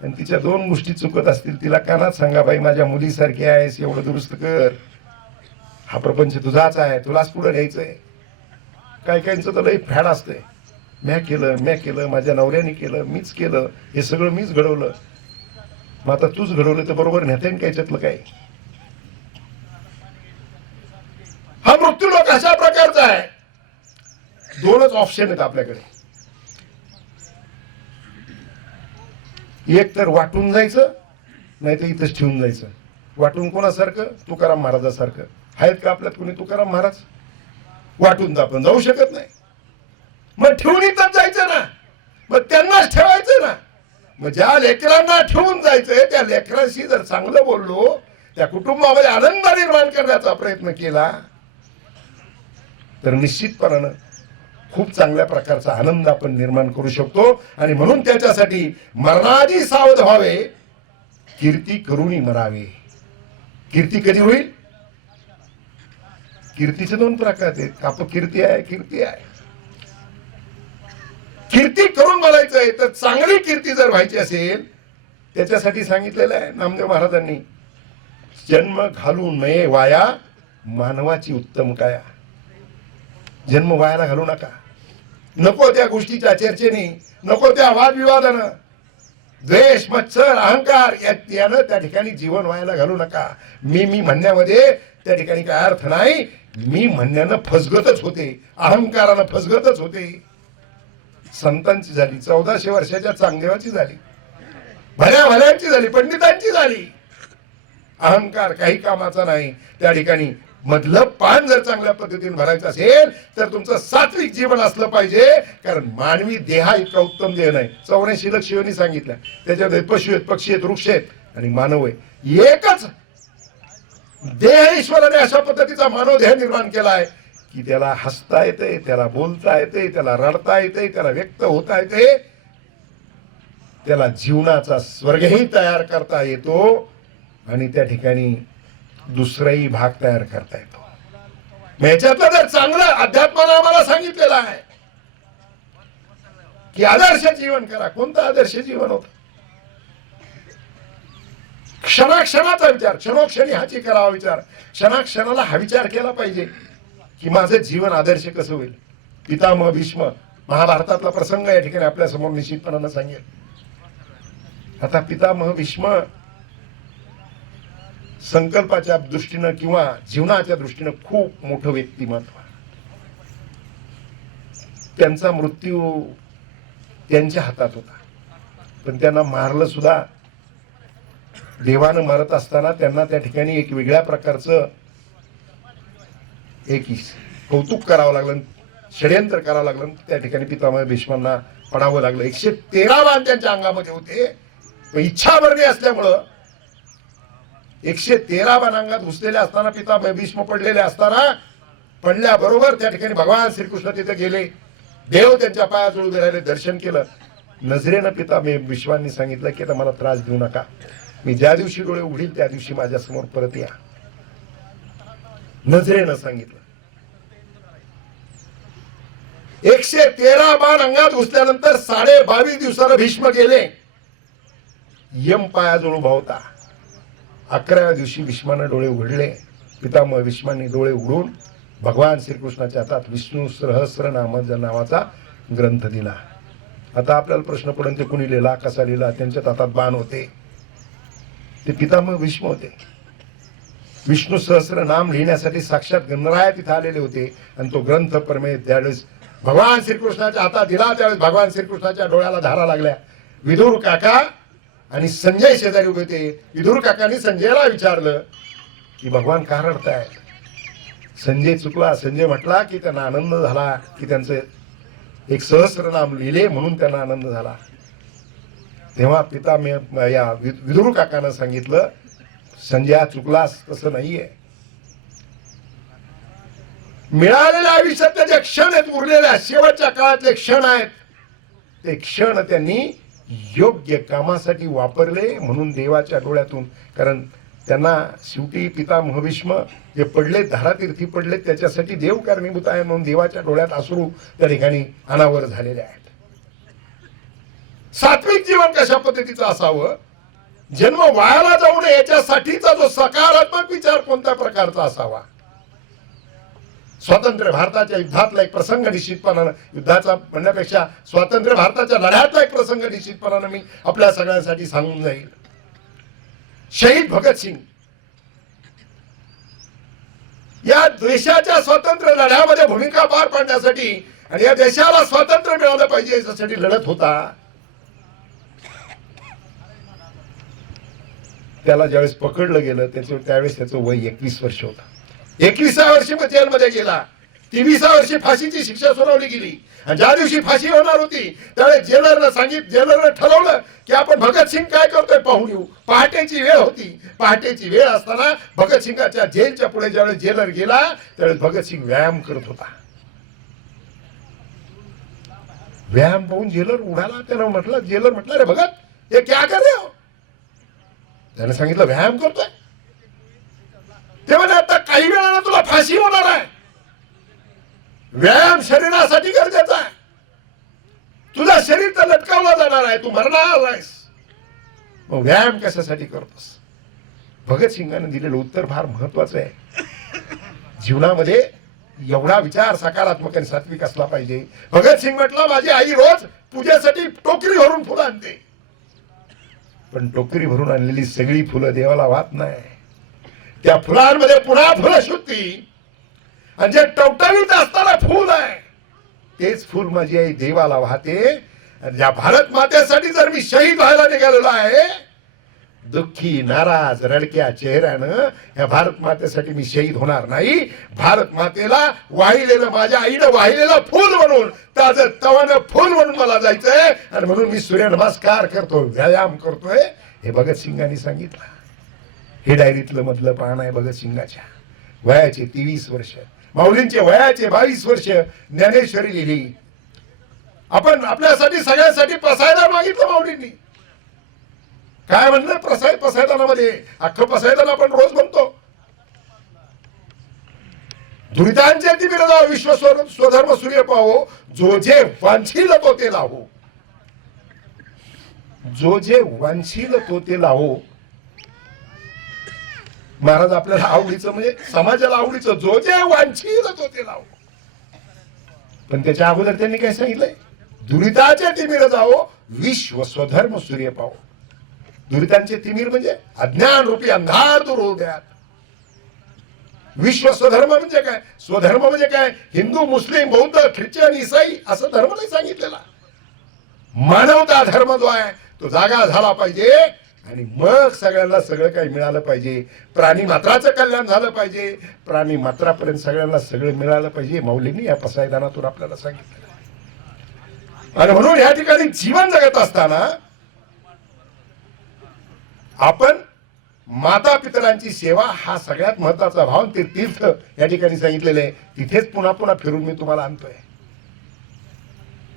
आणि तिच्या 2 गोष्टी चुकत असतील तिला कानात सांगा, बाई माझ्या मुलीसारखी आहेस, एवढं दुरुस्त कर, हा प्रपंच तुझाच आहे, तुलाच पुढे न्यायचंय. काय काहींचं तर लई फॅड असतंय, म्या केलं, माझ्या नवऱ्याने केलं, मीच केलं, हे सगळं मीच घडवलं. मग आता तूच घडवलं तर बरोबर नेते काय याच्यातलं काय. हा मृत्यू लोक अशा प्रकारचा आहे. 2च ऑप्शन आहेत आपल्याकडे, एक तर वाटून जायचं, नाही तर इथंच ठेवून जायचं. वाटून कोणासारखं, तुकाराम महाराजासारखं. आहेत का आपल्यात कोणी तुकाराम महाराज. वाटून तर आपण जाऊ शकत नाही, मग ठेवून इथंच जायचं ना, मग त्यांनाच ठेवायचं ना. मग ज्या लेकरांना ठेवून जायचंय त्या लेकरांशी जर चांगलं बोललो, त्या कुटुंबामध्ये आनंद निर्माण करण्याचा प्रयत्न केला तर निश्चितपणानं खूप चांगल्या प्रकारचा आनंद आपण निर्माण करू शकतो. आणि म्हणून त्याच्यासाठी मरणाआधी सावध व्हावे, कीर्ती करूनी मरावे. कीर्ती कधी होईल? कीर्तीचे दोन प्रकार आहेत, अपकीर्ती आहे, कीर्ती आहे. कीर्ती करून बोलायचंय तर चांगली कीर्ती जर व्हायची असेल त्याच्यासाठी सांगितलेलं आहे नामदेव महाराजांनी, जन्म घालू नये वाया मानवाची उत्तम काया. जन्म वायाला घालू नका. नको त्या गोष्टीच्या चर्चेने, नको त्या वादविवादानं, द्वेष, मत्सर, अहंकार यानं त्या ठिकाणी जीवन व्हायला घालू नका. मी म्हणण्यामध्ये त्या ठिकाणी काय अर्थ नाही. मी म्हणण्यानं फसगतच होते, अहंकारानं फसगतच होते. संतांची झाली, 1400 वर्षाच्या चांगदेवाची झाली, भल्या भल्यांची झाली, पंडितांची झाली. अहंकार काही कामाचा नाही. त्या ठिकाणी मधलं पान जर चांगल्या पद्धतीने भरायचं असेल तर तुमचं सात्विक जीवन असलं पाहिजे. कारण मानवी देहा इतका उत्तम देह नाही. 84 लक्ष योनी सांगितलं, त्याच्यामध्ये पशु आहेत, पक्षी आहेत, वृक्ष आहेत आणि मानव आहे. एकच देह ईश्वराने अशा पद्धतीचा मानव देह निर्माण केला आहे की त्याला हसता येते, त्याला बोलता येते, त्याला रडता येते, त्याला व्यक्त होता येते, त्याला जीवनाचा स्वर्गही तयार करता येतो आणि त्या ठिकाणी दुसराही भाग तयार करता येतो. याच्यातलं जर चांगलं अध्यात्मानं आम्हाला सांगितलेलं आहे की आदर्श जीवन करा. कोणतं आदर्श जीवन होत? क्षणाक्षणाचा विचार, क्षणोक्षणी हाची करावा विचार. क्षणाक्षणाला हा विचार केला पाहिजे की माझं जीवन आदर्श कसं होईल. पितामह भीष्म, महाभारतातला प्रसंग या ठिकाणी आपल्या समोर निश्चितपणानं सांगेल. आता पितामह भीष्म संकल्पाच्या दृष्टीनं किंवा जीवनाच्या दृष्टीनं खूप मोठं व्यक्तिमत्व. त्यांचा मृत्यू त्यांच्या हातात होता, पण त्यांना मारलं सुद्धा देवानं. मारत असताना त्यांना त्या ठिकाणी एक वेगळ्या प्रकारचं एक कौतुक करावं लागलं, षडयंत्र करावं लागलं. त्या ठिकाणी पितामह भीष्मांना पडावं लागलं. 113 बाण त्यांच्या अंगामध्ये होते. इच्छाभरणी असल्यामुळं 113 बाण अंगात घुसलेले असताना, पितामह भीष्म पडलेले असताना, पडल्याबरोबर त्या ठिकाणी भगवान श्रीकृष्ण तिथे गेले. देव त्यांच्या पायाजवळ उभे राहिले, दर्शन केलं. नजरेनं पितामह भीष्मांनी सांगितलं की आता मला त्रास देऊ नका. मी ज्या दिवशी डोळे उघडील त्या दिवशी माझ्या समोर परत या. नजरेनं सांगितलं. 113 बाण अंगात घुसल्यानंतर 22.5 दिवसानं भीष्म गेले. यम पायाजवळ उभा होता. 11व्या दिवशी भीष्मानं डोळे उघडले. पितामह भीष्मांनी डोळे उघडून भगवान श्रीकृष्णाच्या हातात विष्णू सहस्रनाम नावाचा ग्रंथ दिला. आता आपल्याला प्रश्न पडून ते कुणी लिहिला, कसा लिहिला? त्यांच्या हातात बाण होते, ते पितामह भीष्म होते. विष्णू सहस्र नाम लिहिण्यासाठी साक्षात गणराया तिथे आलेले होते आणि तो ग्रंथ परमे त्यावेळेस भगवान श्रीकृष्णाच्या हातात दिला. त्यावेळेस भगवान श्रीकृष्णाच्या डोळ्याला धारा लागल्या. विदुर काका आणि संजय शेजारी उभे होते. विदुर काकांनी संजयला विचारलं की भगवान का रडताय? संजय चुकला. संजय म्हटला की त्यांना आनंद झाला की त्यांचं एक सहस्रनाम लिहिले म्हणून त्यांना आनंद झाला. तेव्हा पितामह या विदुर काकानं सांगितलं, संजय चुकलास, तसं नाहीये. मिळालेल्या आयुष्यातले जे क्षण आहेत, उरलेल्या शेवटच्या काळातले क्षण आहेत, ते क्षण त्यांनी योग्य कामासाठी वापरले म्हणून देवाच्या डोळ्यातून. कारण त्यांना शेवटी पितामह भीष्म जे पडले, धारातीर्थी पडले, त्याच्यासाठी देव कारणीभूत आहे म्हणून देवाच्या डोळ्यात अश्रू त्या ठिकाणी अनावर झालेले आहेत. सात्विक जीवन कशा पद्धतीचं असावं, जन्म वायाला जाऊ नये याच्यासाठीचा जो सकारात्मक विचार कोणत्या प्रकारचा असावा. स्वातंत्र्य भारताच्या युद्धातला एक प्रसंग निश्चितपणानं, युद्धाचा म्हणण्यापेक्षा स्वातंत्र्य भारताच्या लढ्यातला एक प्रसंग निश्चितपणानं मी आपल्या सगळ्यांसाठी सांगून जाईल. शहीद भगतसिंग या देशाच्या स्वातंत्र्य लढ्यामध्ये भूमिका पार पाडण्यासाठी आणि या देशाला स्वातंत्र्य मिळालं पाहिजे याच्यासाठी लढत होता. त्याला ज्यावेळेस पकडलं गेलं त्यावेळेस त्याचं वय 21 वर्ष होतं. 21व्या वर्षी जेलमध्ये गेला. 23व्या वर्षी फाशीची शिक्षा सुनावली गेली आणि ज्या दिवशी फाशी होणार होती त्यावेळेस जेलरनं ठरवलं की आपण भगतसिंग काय करतोय पाहून येऊ. पहाटेची वेळ होती. पहाटेची वेळ असताना भगतसिंगाच्या जेलच्या पुढे ज्यावेळेस जेलर गेला त्यावेळेस भगतसिंग व्यायाम करत होता. व्यायाम पाहून जेलर उडाला. त्यानं म्हटलं, जेलर म्हटलं, अरे भगत हे क्या कर रहे हो? त्याने सांगितलं व्यायाम करतोय. ते म्हणे आता काही वेळानं तुला फाशी होणार आहे. व्यायाम शरीरासाठी गरजेचा आहे. तुझं शरीर तर लटकावलं जाणार आहे, तू मरणार आलायस, मग व्यायाम कशासाठी करतोस? भगतसिंगाने दिलेलं उत्तर फार महत्वाचं आहे. जीवनामध्ये एवढा विचार सकारात्मक आणि सात्विक असला पाहिजे. भगतसिंग म्हटलं माझी आई रोज पूजेसाठी टोकरी भरून फुलं आणते, पण टोकरी भरून आणलेली सगळी फुलं देवाला वाहत नाही. त्या फुलांमध्ये पुन्हा फुलं शुद्धी, आणि जे टवटवीत असताना फुल आहे तेच फुल माझी आई देवाला वाहते. आणि ज्या भारत मातेसाठी जर मी शहीद व्हायला निघालेलो आहे, दुःखी नाराज रडक्या चेहऱ्यानं या भारत मातेसाठी मी शहीद होणार नाही. भारत मातेला वाहिलेलं, माझ्या आईनं वाहिलेलं फुल म्हणून, ताजं तवानं फुल म्हणून मला जायचंय. आणि म्हणून मी सूर्य नमस्कार करतो, व्यायाम करतोय. हे भगतसिंगांनी सांगितलं. हे डायरीतलं मधलं पान आहे भगतसिंगाच्या. वयाचे 23 वर्ष, माऊलींचे वयाचे 22 वर्ष ज्ञानेश्वरी लिहिली. आपण आपल्यासाठी सगळ्यांसाठी पसायदान मागितलं माऊलींनी. काय म्हणलं पसायदानामध्ये? अख्खं पसायदान आपण रोज म्हणतो. दुरितांचे तिमिर जाओ, विश्व स्वधर्म सूर्य पाहो, जो जे वांछील तो ते लाहो. जो जे वांछील तो ते लाहो. महाराज आपल्याला आवडीचं म्हणजे समाजाला आवडीचं, जो जे वांछील तो ते लाहो. पण त्याच्या अगोदर त्यांनी काय सांगितलंय? दुरिताचे तिमिर जाओ, विश्व स्वधर्म सूर्य पाहो. दुरितांचे तिमिर म्हणजे अज्ञान रूपी अंधार दूर होऊ द्या. विश्व स्वधर्म म्हणजे काय? स्वधर्म म्हणजे काय? हिंदू, मुस्लिम, बौद्ध, ख्रिश्चन, ईसाई असं धर्म नाही सांगितलेला. मानवता धर्म जो आहे तो जागा झाला पाहिजे, आणि मग सगळ्यांना सगळं काही मिळालं पाहिजे. प्राणी मात्राचं कल्याण झालं पाहिजे, प्राणी मात्रापर्यंत सगळ्यांना सगळं मिळालं पाहिजे. माऊलींनी या पसायदानातून आपल्याला सांगितलं. आणि म्हणून या ठिकाणी जीवन जगत असताना आपण माता पितरांची सेवा हा सगळ्यात महत्वाचा भाव. ते तीर्थ या ठिकाणी सांगितलेले आहे, तिथेच पुन्हा पुन्हा फिरून मी तुम्हाला आणतोय.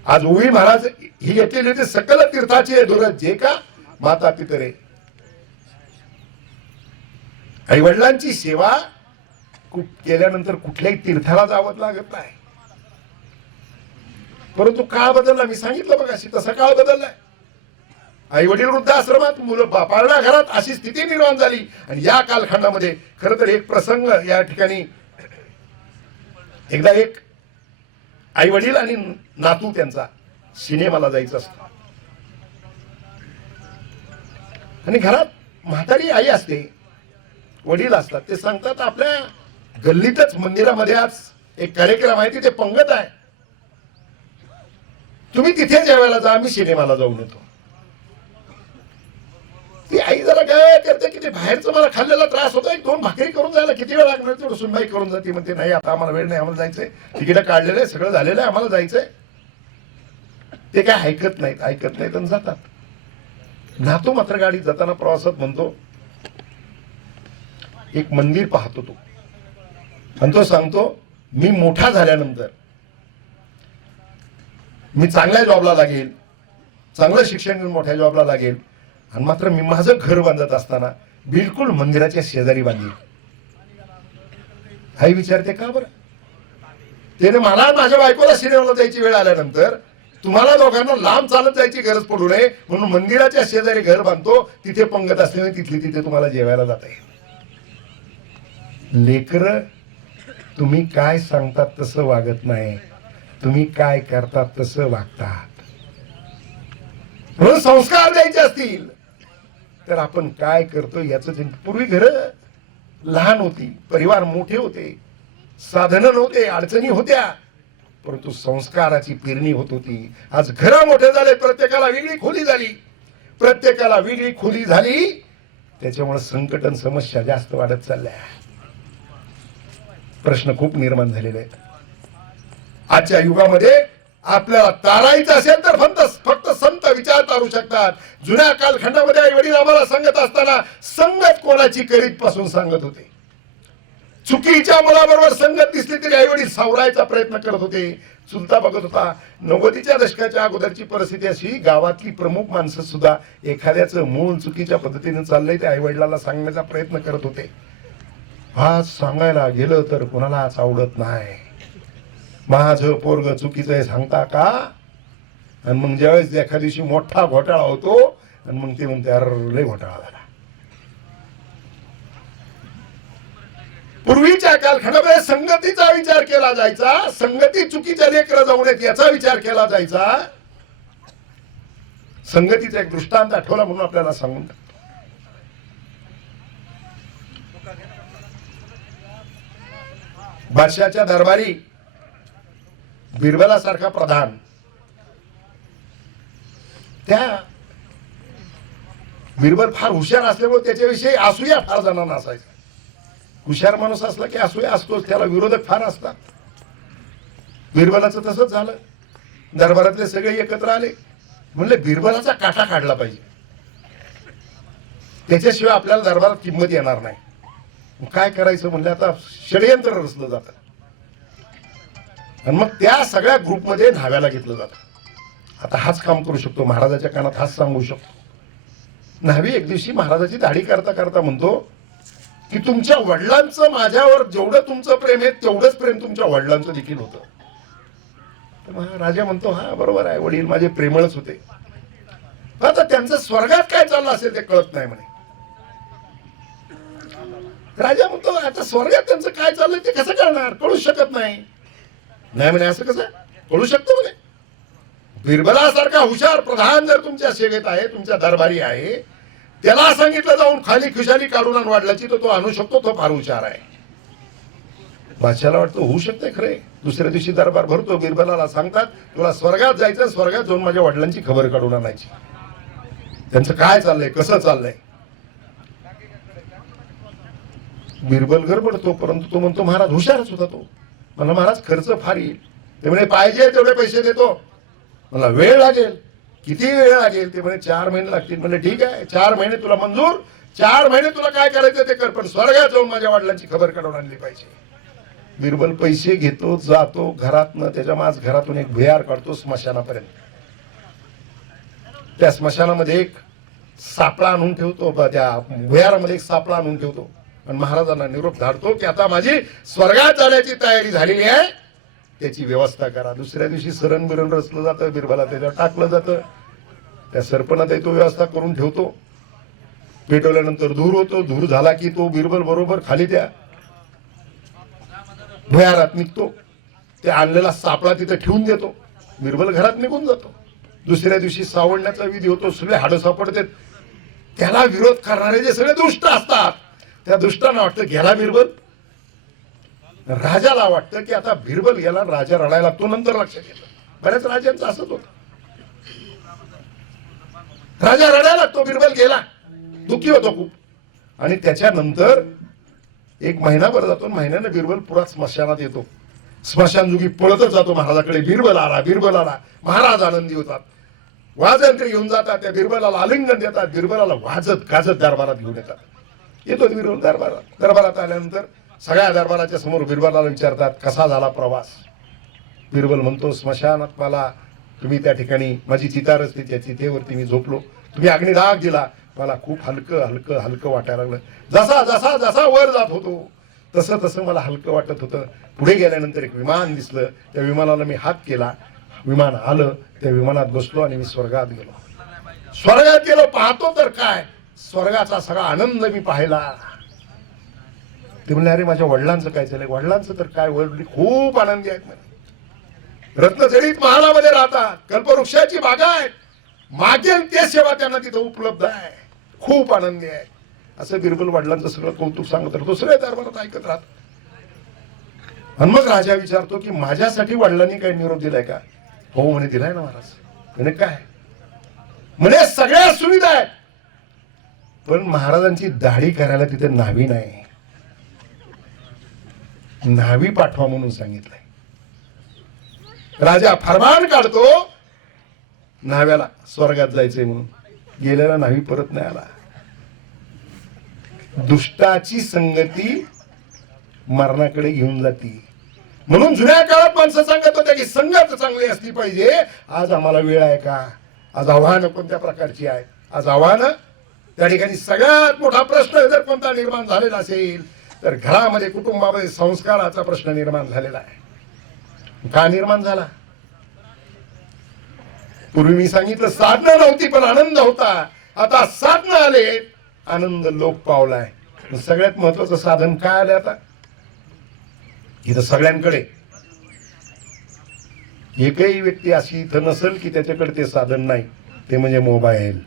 आज ओवी महाराज ही घेतलेली होती, सकल तीर्थाची दुरज जे का माता पितरे. आई वडिलांची सेवा केल्यानंतर कुठल्याही तीर्थाला जावं लागत नाही. परंतु काळ बदलला, मी सांगितलं बघा, तसा काळ बदललाय. आई वडील वृद्धाश्रमात, मुलं पाळणा घरात, अशी स्थिती निर्माण झाली. आणि या कालखंडामध्ये खरं तर एक प्रसंग या ठिकाणी, एकदा एक आई वडील आणि नातू त्यांचा सिनेमाला जायचं असतं, आणि घरात म्हातारी आई असते, वडील असतात. ते सांगतात आपल्या गल्लीतच मंदिरामध्ये आज एक कार्यक्रम आहे, तिथे पंगत आहे, तुम्ही तिथे जेवायला जा, आम्ही सिनेमाला जाऊन येतो. ती आई जरा काय करते की ते बाहेरचं मला खाल्लेला त्रास होता, 1-2 भाकरी करून जायला किती वेळ लागणार, तेवढं सुनबाई करून जाते. म्हणते नाही आता आम्हाला वेळ नाही, आम्हाला जायचंय, तिकीट काढलेलं आहे, सगळं झालेलं आहे, आम्हाला जायचंय. ते काय ऐकत नाहीत आणि जातात. नातो मात्र गाडीत जाताना प्रवासात म्हणतो, एक मंदिर पाहतो तो, आणि तो सांगतो मी मोठा झाल्यानंतर मी चांगल्या जॉबला लागेल, चांगलं शिक्षण घेऊन मोठ्या जॉबला लागेल, आणि मात्र मी माझं घर बांधत असताना बिलकुल मंदिराच्या शेजारी बांधेल. आई विचारते का बरं? त्याने मला माझ्या बायकोला सिनेमाला जायची वेळ आल्यानंतर तुम्हाला दोघांना लांब चालत जायची गरज पडू नये म्हणून मंदिराच्या शेजारी घर बांधतो, तिथे पंगत असल्याने तिथली तिथे तुम्हाला जेवायला जाता येईल. लेकर तुम्ही काय सांगतात तसं वागत नाही, तुम्ही काय करतात तसं वागतात. म्हणून संस्कार द्यायचे असतील तर आपण काय करतो याच. पूर्वी घर लहान होती, परिवार मोठे होते, साधनं नव्हते, अडचणी होत्या, परंतु संस्काराची पेरणी होत होती. आज घर मोठे झाले, प्रत्येकाला वेगळी खोली झाली, प्रत्येकाला वेगळी खोली झाली, त्याच्यामुळे संकट आणि समस्या जास्त वाढत चालल्या. प्रश्न खूप निर्माण झालेले आहेत. आजच्या युगामध्ये आपल्याला तारायचं असेल तर फक्त संत विचार तारू शकतात. जुन्या कालखंडामध्ये आई वडील आम्हाला सांगत असताना संगत कोणाची करीत पासून सांगत होते. चुकीच्या मुलाबरोबर संगत दिसली तरी आपले आईवडील सावरायचा प्रयत्न करत होते. चुलता बघत होता. 90च्या दशकाच्या अगोदरची परिस्थिती अशी, गावातली प्रमुख माणसं सुद्धा एखाद्याचं मूल चुकीच्या पद्धतीने चाललंय ते आईवडिलांना सांगण्याचा प्रयत्न करत होते. आज सांगायला गेलं तर कोणालाच आवडत नाही. माझं पोरग चुकीचं आहे सांगता का? आणि मग ज्यावेळेस एखाद्या दिवशी मोठा घोटाळा होतो आणि मग ते म्हणते अरे लय घोटाळा झाला. पूर्वीच्या कालखंडामध्ये संगतीचा विचार केला जायचा. संगती चुकीच्या लेकरं जाऊ नयेत याचा विचार केला जायचा. संगतीचा एक दृष्टांत आठवला म्हणून आपल्याला सांगून बादशाच्या दरबारी बिरबलासारखा प्रधान, त्या बिरबल फार हुशार असल्यामुळे त्याच्याविषयी असूया फार जणांना असायचं. हुशार माणूस असला की असूया असतोच, त्याला विरोधक फार असतात. बिरबलाचं तसंच झालं. दरबारातले सगळे एकत्र आले, म्हणले बिरबलाचा काटा काढला पाहिजे, त्याच्याशिवाय आपल्याला दरबारात किंमत येणार नाही. काय करायचं म्हणलं, आता षडयंत्र रचलं जातं आणि मग त्या सगळ्या ग्रुपमध्ये न्हाव्याला घेतलं जातं. आता हाच काम करू शकतो, महाराजाच्या कानात हाच सांगू शकतो. न्हावी एक दिवशी महाराजाची दाढी करता करता म्हणतो की तुमच्या वडिलांचं माझ्यावर जेवढं तुमचं प्रेम आहे तेवढंच प्रेम तुमच्या वडिलांचं देखील होतं. राजा म्हणतो हा बरोबर आहे, वडील माझे प्रेमळच होते. आता त्यांचं स्वर्गात काय चाललं असेल ते कळत नाही म्हणे. राजा म्हणतो आता स्वर्गात त्यांचं काय चाललंय ते कसं कळणार, कळू शकत नाही. नाही म्हणे असं कसं कळू शकतो म्हणे. बिरबलासारखा हुशार प्रधान जर तुमच्या सेवेत आहे, तुमच्या दरबारी आहे, त्याला सांगितलं जाऊन खाली खुशाली काढून आण वाढल्याची तर तो आणू शकतो, तो फार हुशार आहे. बादशाला वाटतं होऊ शकतंय खरे. दुसऱ्या दिवशी दरबार भरतो, बिरबलाला सांगतात तुला स्वर्गात जायचं, स्वर्गात जाऊन माझ्या वडिलांची खबर काढून आणायची, त्यांचं काय चाललंय कसं चाललंय. बिरबल गडबडतो, परंतु तो म्हणतो महाराज हुशारच होता तो. मला महाराज खर्च फार येईल. ते म्हणे पाहिजे तेवढे पैसे देतो, मला वेळ लागेल. किती वेळ लागेल ते म्हणे 4 महिने लागतील. म्हणजे ठीक आहे 4 महिने तुला मंजूर, 4 महिने तुला काय करायचं ते कर, पण स्वर्गात जाऊन माझ्या वडिलांची खबर काढून आणली पाहिजे. बिरबल पैसे घेतो, जातो घरातनं, त्याच्या माज घरातून एक भुयार काढतो स्मशानापर्यंत. त्या स्मशानामध्ये एक सापळा आणून ठेवतो, त्या भुयारामध्ये एक सापळा आणून ठेवतो आणि महाराजांना निरोप धाडतो की आता माझी स्वर्गात जाण्याची तयारी झालेली आहे, त्याची व्यवस्था करा. दुसऱ्या दिवशी सरण बिरण रचलं जातं, बिरबला त्याच्यावर टाकलं जातं. त्या सरपणात तो व्यवस्था करून ठेवतो. पेटवल्यानंतर धूर होतो, धूर झाला की तो बिरबल बरोबर खाली त्या भुयारात निघतो. ते आणलेला सापळा तिथे ठेवून देतो. बिरबल घरात निघून जातो. दुसऱ्या दिवशी सावडण्याचा विधी होतो, सगळे हाडं सापडतात. त्याला विरोध करणारे जे सगळे दुष्ट असतात, त्या दुष्टांना वाटतं गेला बिरबल. राजाला वाटतं की आता बिरबल गेला, राजा रडायला लागतो. नंतर लक्षात येतं बऱ्याच राजांचं असंच होतं. राजा रडायला लागतो, बिरबल गेला, दुःखी होतो खूप. आणि त्याच्यानंतर 1 महिनाभर जातो. महिन्याने बिरबल पुरा स्मशानात येतो. स्मशानजुगी पळतच जातो महाराजाकडे, बिरबल आला, बिरबल आला. महाराज आनंदी होतात, वाजंत्री घेऊन जातात, त्या बिरबलाला आलिंगन देतात, बिरबलाला वाजत गाजत दरबारात घेऊन येतात. येतो बिरबल दरबारात. दरबारात आल्यानंतर सगळ्या दरबाराच्या समोर बिरबलाला विचारतात कसा झाला प्रवास. बिरबल म्हणतो स्मशानात मला तुम्ही त्या ठिकाणी माझी चिता रचली, त्या चितेवरती मी झोपलो, तुम्ही अग्निदाह दिला, मला खूप हलकं हलकं हलकं वाटायला लागलं. जसा जसा जसा वर जात होतो तसं तसं मला हलकं वाटत होतं. पुढे गेल्यानंतर एक विमान दिसलं, त्या विमानाला मी हात केला, विमान आलं, त्या विमानात बसलो आणि मी स्वर्गात गेलो. स्वर्गात गेलो, पाहतो तर काय स्वर्गाचा सगळा आनंद मी पाहिला. ते म्हणले अरे माझ्या वडिलांचं काय चाललंय. वडिलांचं तर काय, वडील खूप आनंदी आहेत म्हणे. रत्नजडित महालामध्ये राहतात, कल्पवृक्षाची बागा आहेत, मागेल ते सेवा त्यांना तिथं उपलब्ध आहे, खूप आनंदी आहे. असं बिरबल वडिलांचं सगळं कौतुक सांगत राहतो. सगळे दरबारात ऐकत राहत. आणि मग राजा विचारतो की माझ्यासाठी वडिलांनी काही निरोप दिलाय का. हो म्हणे दिलाय ना महाराज. म्हणे काय. म्हणे सगळ्या सुविधा आहेत, पण महाराजांची दाढी करायला तिथे न्हावी नाही, न्हावी पाठवा म्हणून सांगितलंय. राजा फरमान काढतो न्हाव्याला स्वर्गात जायचंय म्हणून. गेलेला न्हावी परत नाही आला. दुष्टाची संगती मरणाकडे घेऊन जाती म्हणून जुन्या काळात माणसं सांगत होत्या की संगत चांगली असली पाहिजे. आज आम्हाला वेळ आहे का? आज आव्हानं कोणत्या प्रकारची आहेत? आज आव्हानं त्या ठिकाणी सगळ्यात मोठा प्रश्न जर कोणता निर्माण झालेला असेल तर घरामध्ये कुटुंबामध्ये संस्काराचा प्रश्न निर्माण झालेला आहे. का निर्माण झाला? पूर्वी मी सांगितलं साधनं नव्हती पण आनंद होता. आता साधनं आले, आनंद लोप पावलाय. सगळ्यात महत्वाचं साधन काय आलं आता? इथं सगळ्यांकडे एकही व्यक्ती अशी इथं नसेल की त्याच्याकडे ते साधन नाही, ते म्हणजे मोबाईल.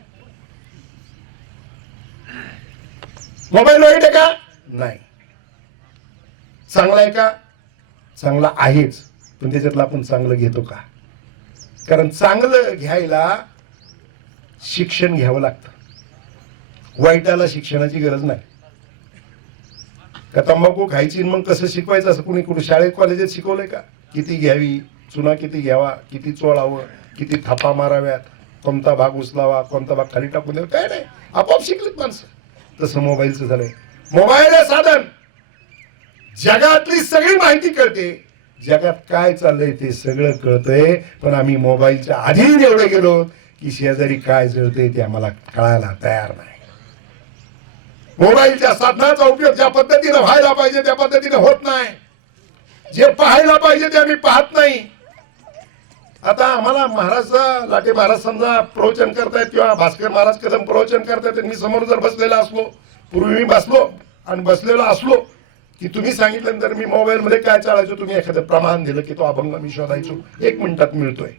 मोबाईल वाईट आहे का? नाही. चांगला आहे का? चांगला आहेच, पण त्याच्यातलं आपण चांगलं घेतो का? कारण चांगलं घ्यायला शिक्षण घ्यावं लागतं. वाईटाला शिक्षणाची गरज नाही. का तंबाखू खायची मग कसं शिकवायचं असं कुणी शाळेत कॉलेजात शिकवलंय का? किती घ्यावी, चुना किती घ्यावा, किती चोळावं, किती थापा माराव्यात, कोणता भाग उचलावा, कोणता भाग खाली टाकून द्यावा, काय नाही. आपोआप शिकलेत माणसं. तसं मोबाईलचं झालंय. मोबाईल हे साधन, जगातली सगळी माहिती कळते, जगात काय चाललंय ते सगळं कळतंय. पण आम्ही मोबाईलच्या आधी एवढे गेलो की शेजारी काय जळतंय ते आम्हाला कळायला तयार नाही. मोबाईलच्या साधनाचा उपयोग ज्या पद्धतीने व्हायला पाहिजे त्या पद्धतीने होत नाही. जे पाहायला पाहिजे ते आम्ही पाहत नाही. आता आम्हाला महाराज लाटे महाराज समजा प्रवचन करतायत किंवा भास्कर महाराज कदम प्रवचन करतायत, मी समोर जर बसलेला असलो, पूर्वी मी बसलो आणि बसलेलो असलो की तुम्ही सांगितलं तर मी मोबाईल मध्ये काय चालायचो, तुम्ही एखादं प्रमाण दिलं की तो अभंग मी शोधायचो, 1 मिनिटात मिळतोय.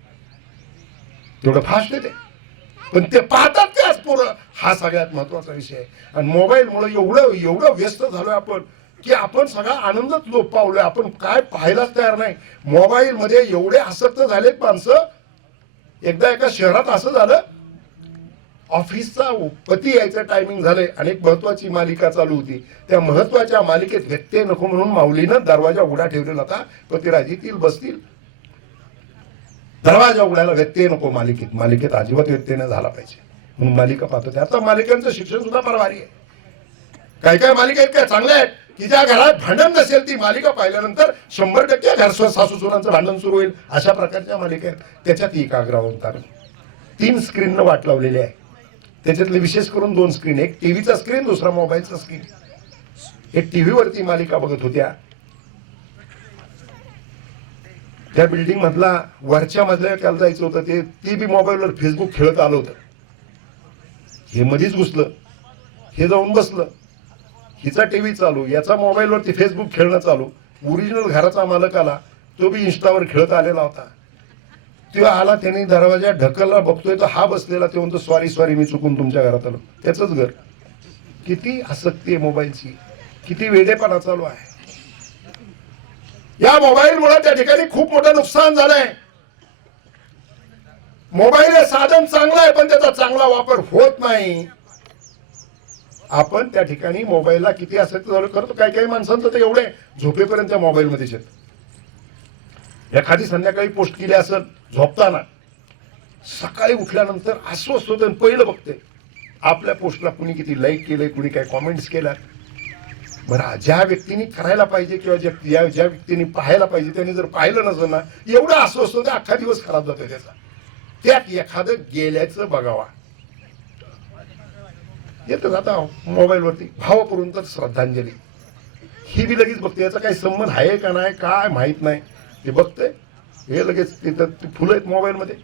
तेवढं फास्ट आहे ते. पण ते पाहतात ते आज पोरं, हा सगळ्यात महत्वाचा विषय आहे. आणि मोबाईलमुळे एवढं व्यस्त झालोय आपण की आपण सगळा आनंदच लोप पावलोय. आपण काय पाहायलाच तयार नाही. मोबाईल मध्ये एवढे आसक्त झालेत माणसं. एकदा एका शहरात असं झालं, ऑफिसचा पती यायचं टायमिंग झालंय आणि एक महत्वाची मालिका चालू होती. त्या महत्वाच्या मालिकेत व्यत्यय नको म्हणून माऊलीनं दरवाजा उघडा ठेवलेला होता. पतिराज येतील बसतील, दरवाजा उघडायला व्यत्यय नको. मालिकेत अजिबात व्यत्यय न झाला पाहिजे म्हणून मालिका पाहतो. त्याचं मालिकांचं शिक्षण सुद्धा फार भारी आहे. काय मालिका आहेत काय चांगल्या आहेत की ज्या घरात भांडण नसेल ती मालिका पाहिल्यानंतर 100% घर सासू सुनांचं भांडण सुरू होईल, अशा प्रकारच्या मालिका आहेत. त्याच्यात एकाग्र होतात. 3 स्क्रीननं वाट लावलेली आहे. त्याच्यातले विशेष करून 2 स्क्रीन, एक टीव्हीचा स्क्रीन, दुसरा मोबाईलचा स्क्रीन. एक टीव्हीवरती मालिका बघत होत्या. त्या बिल्डिंग मधला वरच्या मजल्यावर जायचं होतं, ते बी मोबाईलवर फेसबुक खेळत आलं होतं. हे मधीच घुसलं, हे जाऊन बसलं. हिचा टीव्ही चालू, याचा मोबाईलवरती फेसबुक खेळणं चालू. ओरिजिनल घराचा मालक आला, तो बी इंस्टावर खेळत आलेला होता. तेव्हा आला, त्याने दरवाजा ढकलला, बघतोय तर हा बसलेला. ते म्हणतो सॉरी मी चुकून तुमच्या घरात आलो. त्याचंच घर. किती आसक्ती आहे मोबाईलची, किती वेडेपणा चालू आहे. या मोबाईलमुळे त्या ठिकाणी खूप मोठं नुकसान झालंय. मोबाईल हे साधन चांगलं आहे पण त्याचा चांगला वापर होत नाही. आपण त्या ठिकाणी मोबाईलला किती आसक्त झालो करतो. काही माणसांचं तर एवढे झोपेपर्यंत त्या मोबाईल मध्येच येत. एखादी संध्याकाळी पोस्ट केली असेल झोपताना, सकाळी उठल्यानंतर अस्वस्थ होतं, पहिलं बघते आपल्या पोस्टला कुणी किती लाईक केलंय, कुणी काय कॉमेंट्स केल्या. बरं, ज्या व्यक्तीने करायला पाहिजे किंवा ज्या व्यक्तीने पाहायला पाहिजे त्यांनी जर पाहिलं नसेल ना, एवढं अस्वस्थ होतं, अख्खा दिवस खराब जातो त्याचा. त्यात एखादं गेल्याचं बघावा. येतं जाता मोबाईलवरती भावपूर्ण तर श्रद्धांजली, ही बी लगेच बघते. याचा काही संबंध आहे का नाही काय माहित नाही, ते बघते. हे लगेच तिथं फुलं आहेत मोबाईलमध्ये,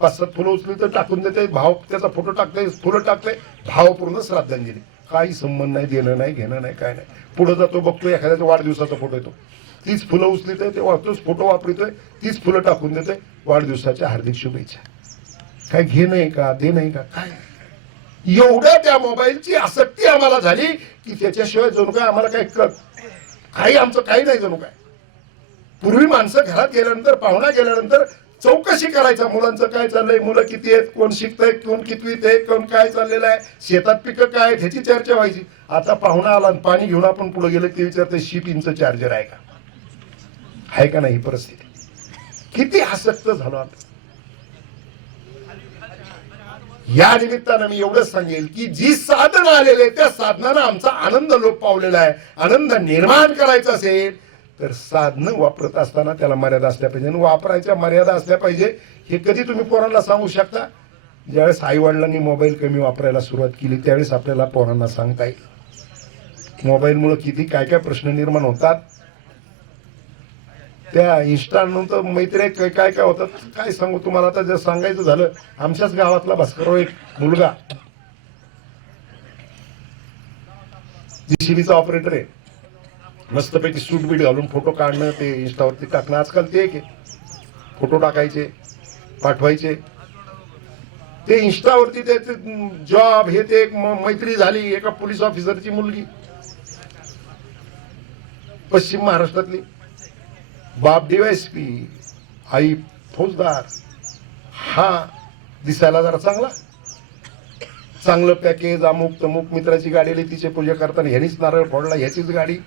5-7 फुलं उचली तर टाकून देते. भाव त्याचा फोटो टाकते, फुलं टाकते, भावपूर्ण श्रद्धांजली. काही संबंध नाही, देणं नाही घेणं नाही काय नाही. पुढे जातो, बघतोय एखाद्याचा वाढदिवसाचा फोटो येतो, तीच फुलं उचलीत ते वाचतोच, फोटो वापरतोय, तीच फुलं टाकून देते, वाढदिवसाच्या हार्दिक शुभेच्छा. काय घेणं आहे का, देणं आहे का काय. एवढं त्या मोबाईलची आसक्ती आम्हाला झाली की त्याच्याशिवाय जणू काय आम्हाला काही आमचं काही नाही जणू काय. पूर्वी माणसं घरात गेल्यानंतर, पाहुणा गेल्यानंतर चौकशी करायचा, मुलांचं काय चाललंय, मुलं किती आहेत, कोण शिकतंय, कोण कितवीत आहे, कोण काय चाललेलं आहे, शेतात पिकं काय आहेत, ह्याची चर्चा व्हायची. आता पाहुणा आला आणि पाणी घेऊन आपण पुढे गेलं ते विचारते शिपिंगचं चार्जर आहे का, आहे का नाही. ही परिस्थिती किती आसक्त झालो आता. या निमित्तानं मी एवढंच सांगेल की जी साधनं आलेले त्या साधनानं आमचा आनंद लोप पावलेला आहे. आनंद निर्माण करायचा असेल तर साधनं वापरत असताना त्याला मर्यादा असल्या पाहिजे आणि वापरायच्या मर्यादा असल्या पाहिजे. हे कधी तुम्ही पोरांना सांगू शकता? ज्यावेळेस आई वडिलांनी मोबाईल कमी वापरायला सुरुवात केली त्यावेळेस आपल्याला पोरांना सांगता येईल. मोबाईलमुळे किती काय काय प्रश्न निर्माण होतात. त्या इन्स्टानंतर मैत्री काय काय काय होतात काय सांगू तुम्हाला. आता जर सांगायचं झालं, आमच्याच गावातला भास्करराव एक मुलगा जीसीबीचा ऑपरेटर आहे. मस्तपैकी सूट बीट घालून फोटो काढणं, ते इंस्टावरती टाकणं. आजकाल ते एक फोटो टाकायचे, पाठवायचे. ते इंस्टावरती ते जॉब हे ते मैत्री झाली. एका पोलीस ऑफिसरची मुलगी, पश्चिम महाराष्ट्रातली, बाप डीवायएसपी, आई फौजदार. हा दिसायला जरा चांगला, चांगलं पॅकेज, अमुक तमुक, मित्राची गाडी आली तिचे पूजा करताना ह्यानीच नारळ फोडला, ह्याचीच गाडी.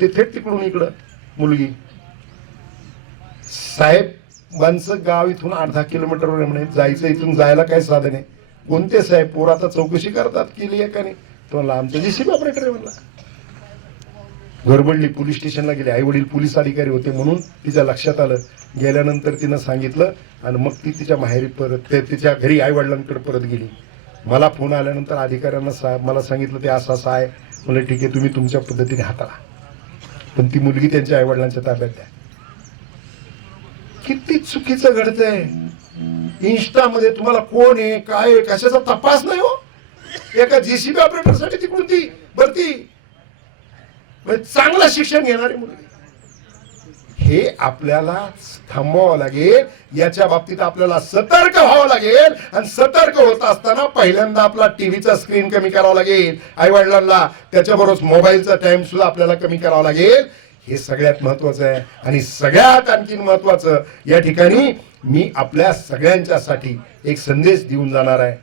ते थेट तिकडून इकडं मुलगी. साहेबांचं गाव इथून 8-10 किलोमीटरवर म्हणे. जायचं, इथून जायला काय साधन आहे? कोणते साहेब? पोर आता चौकशी करतात, केली आहे का नाही? तो म्हणला आमचं जीसीबी ऑपरेटर आहे म्हणला. गडबडली, पोलीस स्टेशनला गेले. आई वडील पोलीस अधिकारी होते म्हणून तिच्या लक्षात आलं. गेल्यानंतर तिनं सांगितलं आणि मग ती तिच्या माहेरी परत, तिच्या घरी आई वडिलांकडे परत गेली. मला फोन आल्यानंतर अधिकाऱ्यांना मला सांगितलं ते असं असं आहे. म्हणलं ठीक आहे, तुम्ही तुमच्या पद्धतीने हाताळा, पण ती मुलगी त्यांच्या आई वडिलांच्या ताब्यात द्या. किती चुकीचं घडतंय. इन्स्टामध्ये तुम्हाला कोण आहे, काय आहे, कशाचा तपास नाही हो. एका जीसीबी ऑपरेटर साठी तिकडून ती भरती, चांगलं शिक्षण घेणारी मुलगी. हे आपल्याला थांबवावं लागेल. याच्या बाबतीत आपल्याला सतर्क व्हावं लागेल आणि सतर्क होत असताना पहिल्यांदा आपला टीव्हीचा स्क्रीन कमी करावा लागेल. आई वडिलांना त्याच्याबरोबर मोबाईलचा टाइम सुद्धा आपल्याला कमी करावा लागेल. हे सगळ्यात महत्वाचं आहे. आणि सगळ्यात आणखीन महत्वाचं, या ठिकाणी मी आपल्या सगळ्यांच्यासाठी एक संदेश देऊन जाणार आहे.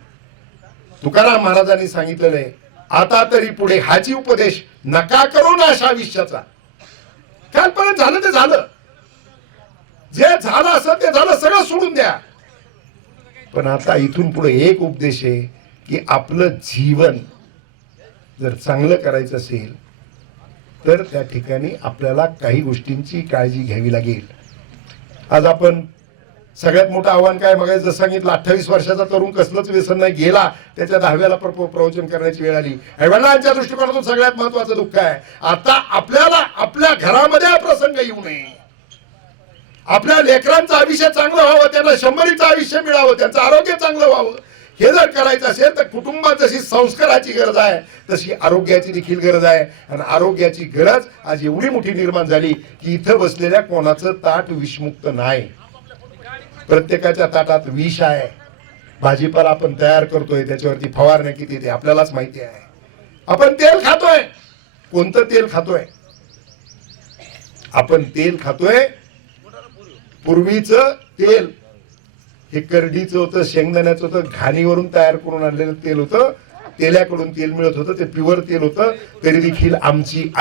तुकाराम महाराजांनी सांगितलेलं आहे, आता तरी पुढे हाची उपदेश नका करू ना अशा आयुष्याचा. कालपर्यंत झालं ते झालं, जे झालं असं ते झालं, सगळं सोडून द्या. पण आता इथून पुढे एक उपदेश आहे की आपलं जीवन जर चांगलं करायचं असेल तर त्या ठिकाणी आपल्याला काही गोष्टींची काळजी घ्यावी लागेल. आज आपण सगळ्यात मोठं आव्हान काय बघायचं, जसं सांगितलं 28 वर्षाचा तरुण कसलंच व्यसन नाही, गेला त्याच्या 10व्याला प्रवचन करण्याची वेळ आली. वडिलांच्या दृष्टिकोनातून सगळ्यात महत्वाचं दुःख आहे, आता आपल्याला आपल्या घरामध्ये हा प्रसंग येऊ नये. आपल्या लेकरांचं आयुष्य चांगलं व्हावं, त्यांना 100चं आयुष्य मिळावं, त्यांचं आरोग्य चांगलं व्हावं. हे जर करायचं असेल तर कुटुंबात जशी संस्काराची गरज आहे तशी आरोग्याची देखील गरज आहे. आणि आरोग्याची गरज आज एवढी मोठी निर्माण झाली की इथं बसलेल्या कोणाचं ताट विषमुक्त नाही. प्रत्येकाच्या ताटात विष आहे. भाजीपाला आपण तयार करतोय त्याच्यावरती फवारणी किती ते आपल्यालाच माहिती आहे. आपण तेल खातोय, कोणतं तेल खातोय? आपण तेल खातोय पूर्वीचं तेल, हे करडीचं होतं, शेंगदाण्याचं होतं, घाणीवरून तयार करून आणलेलं तेल होतं. तेल्याकडून तेल मिळत होतं, ते प्युअर तेल होतं. तरी देखील आमची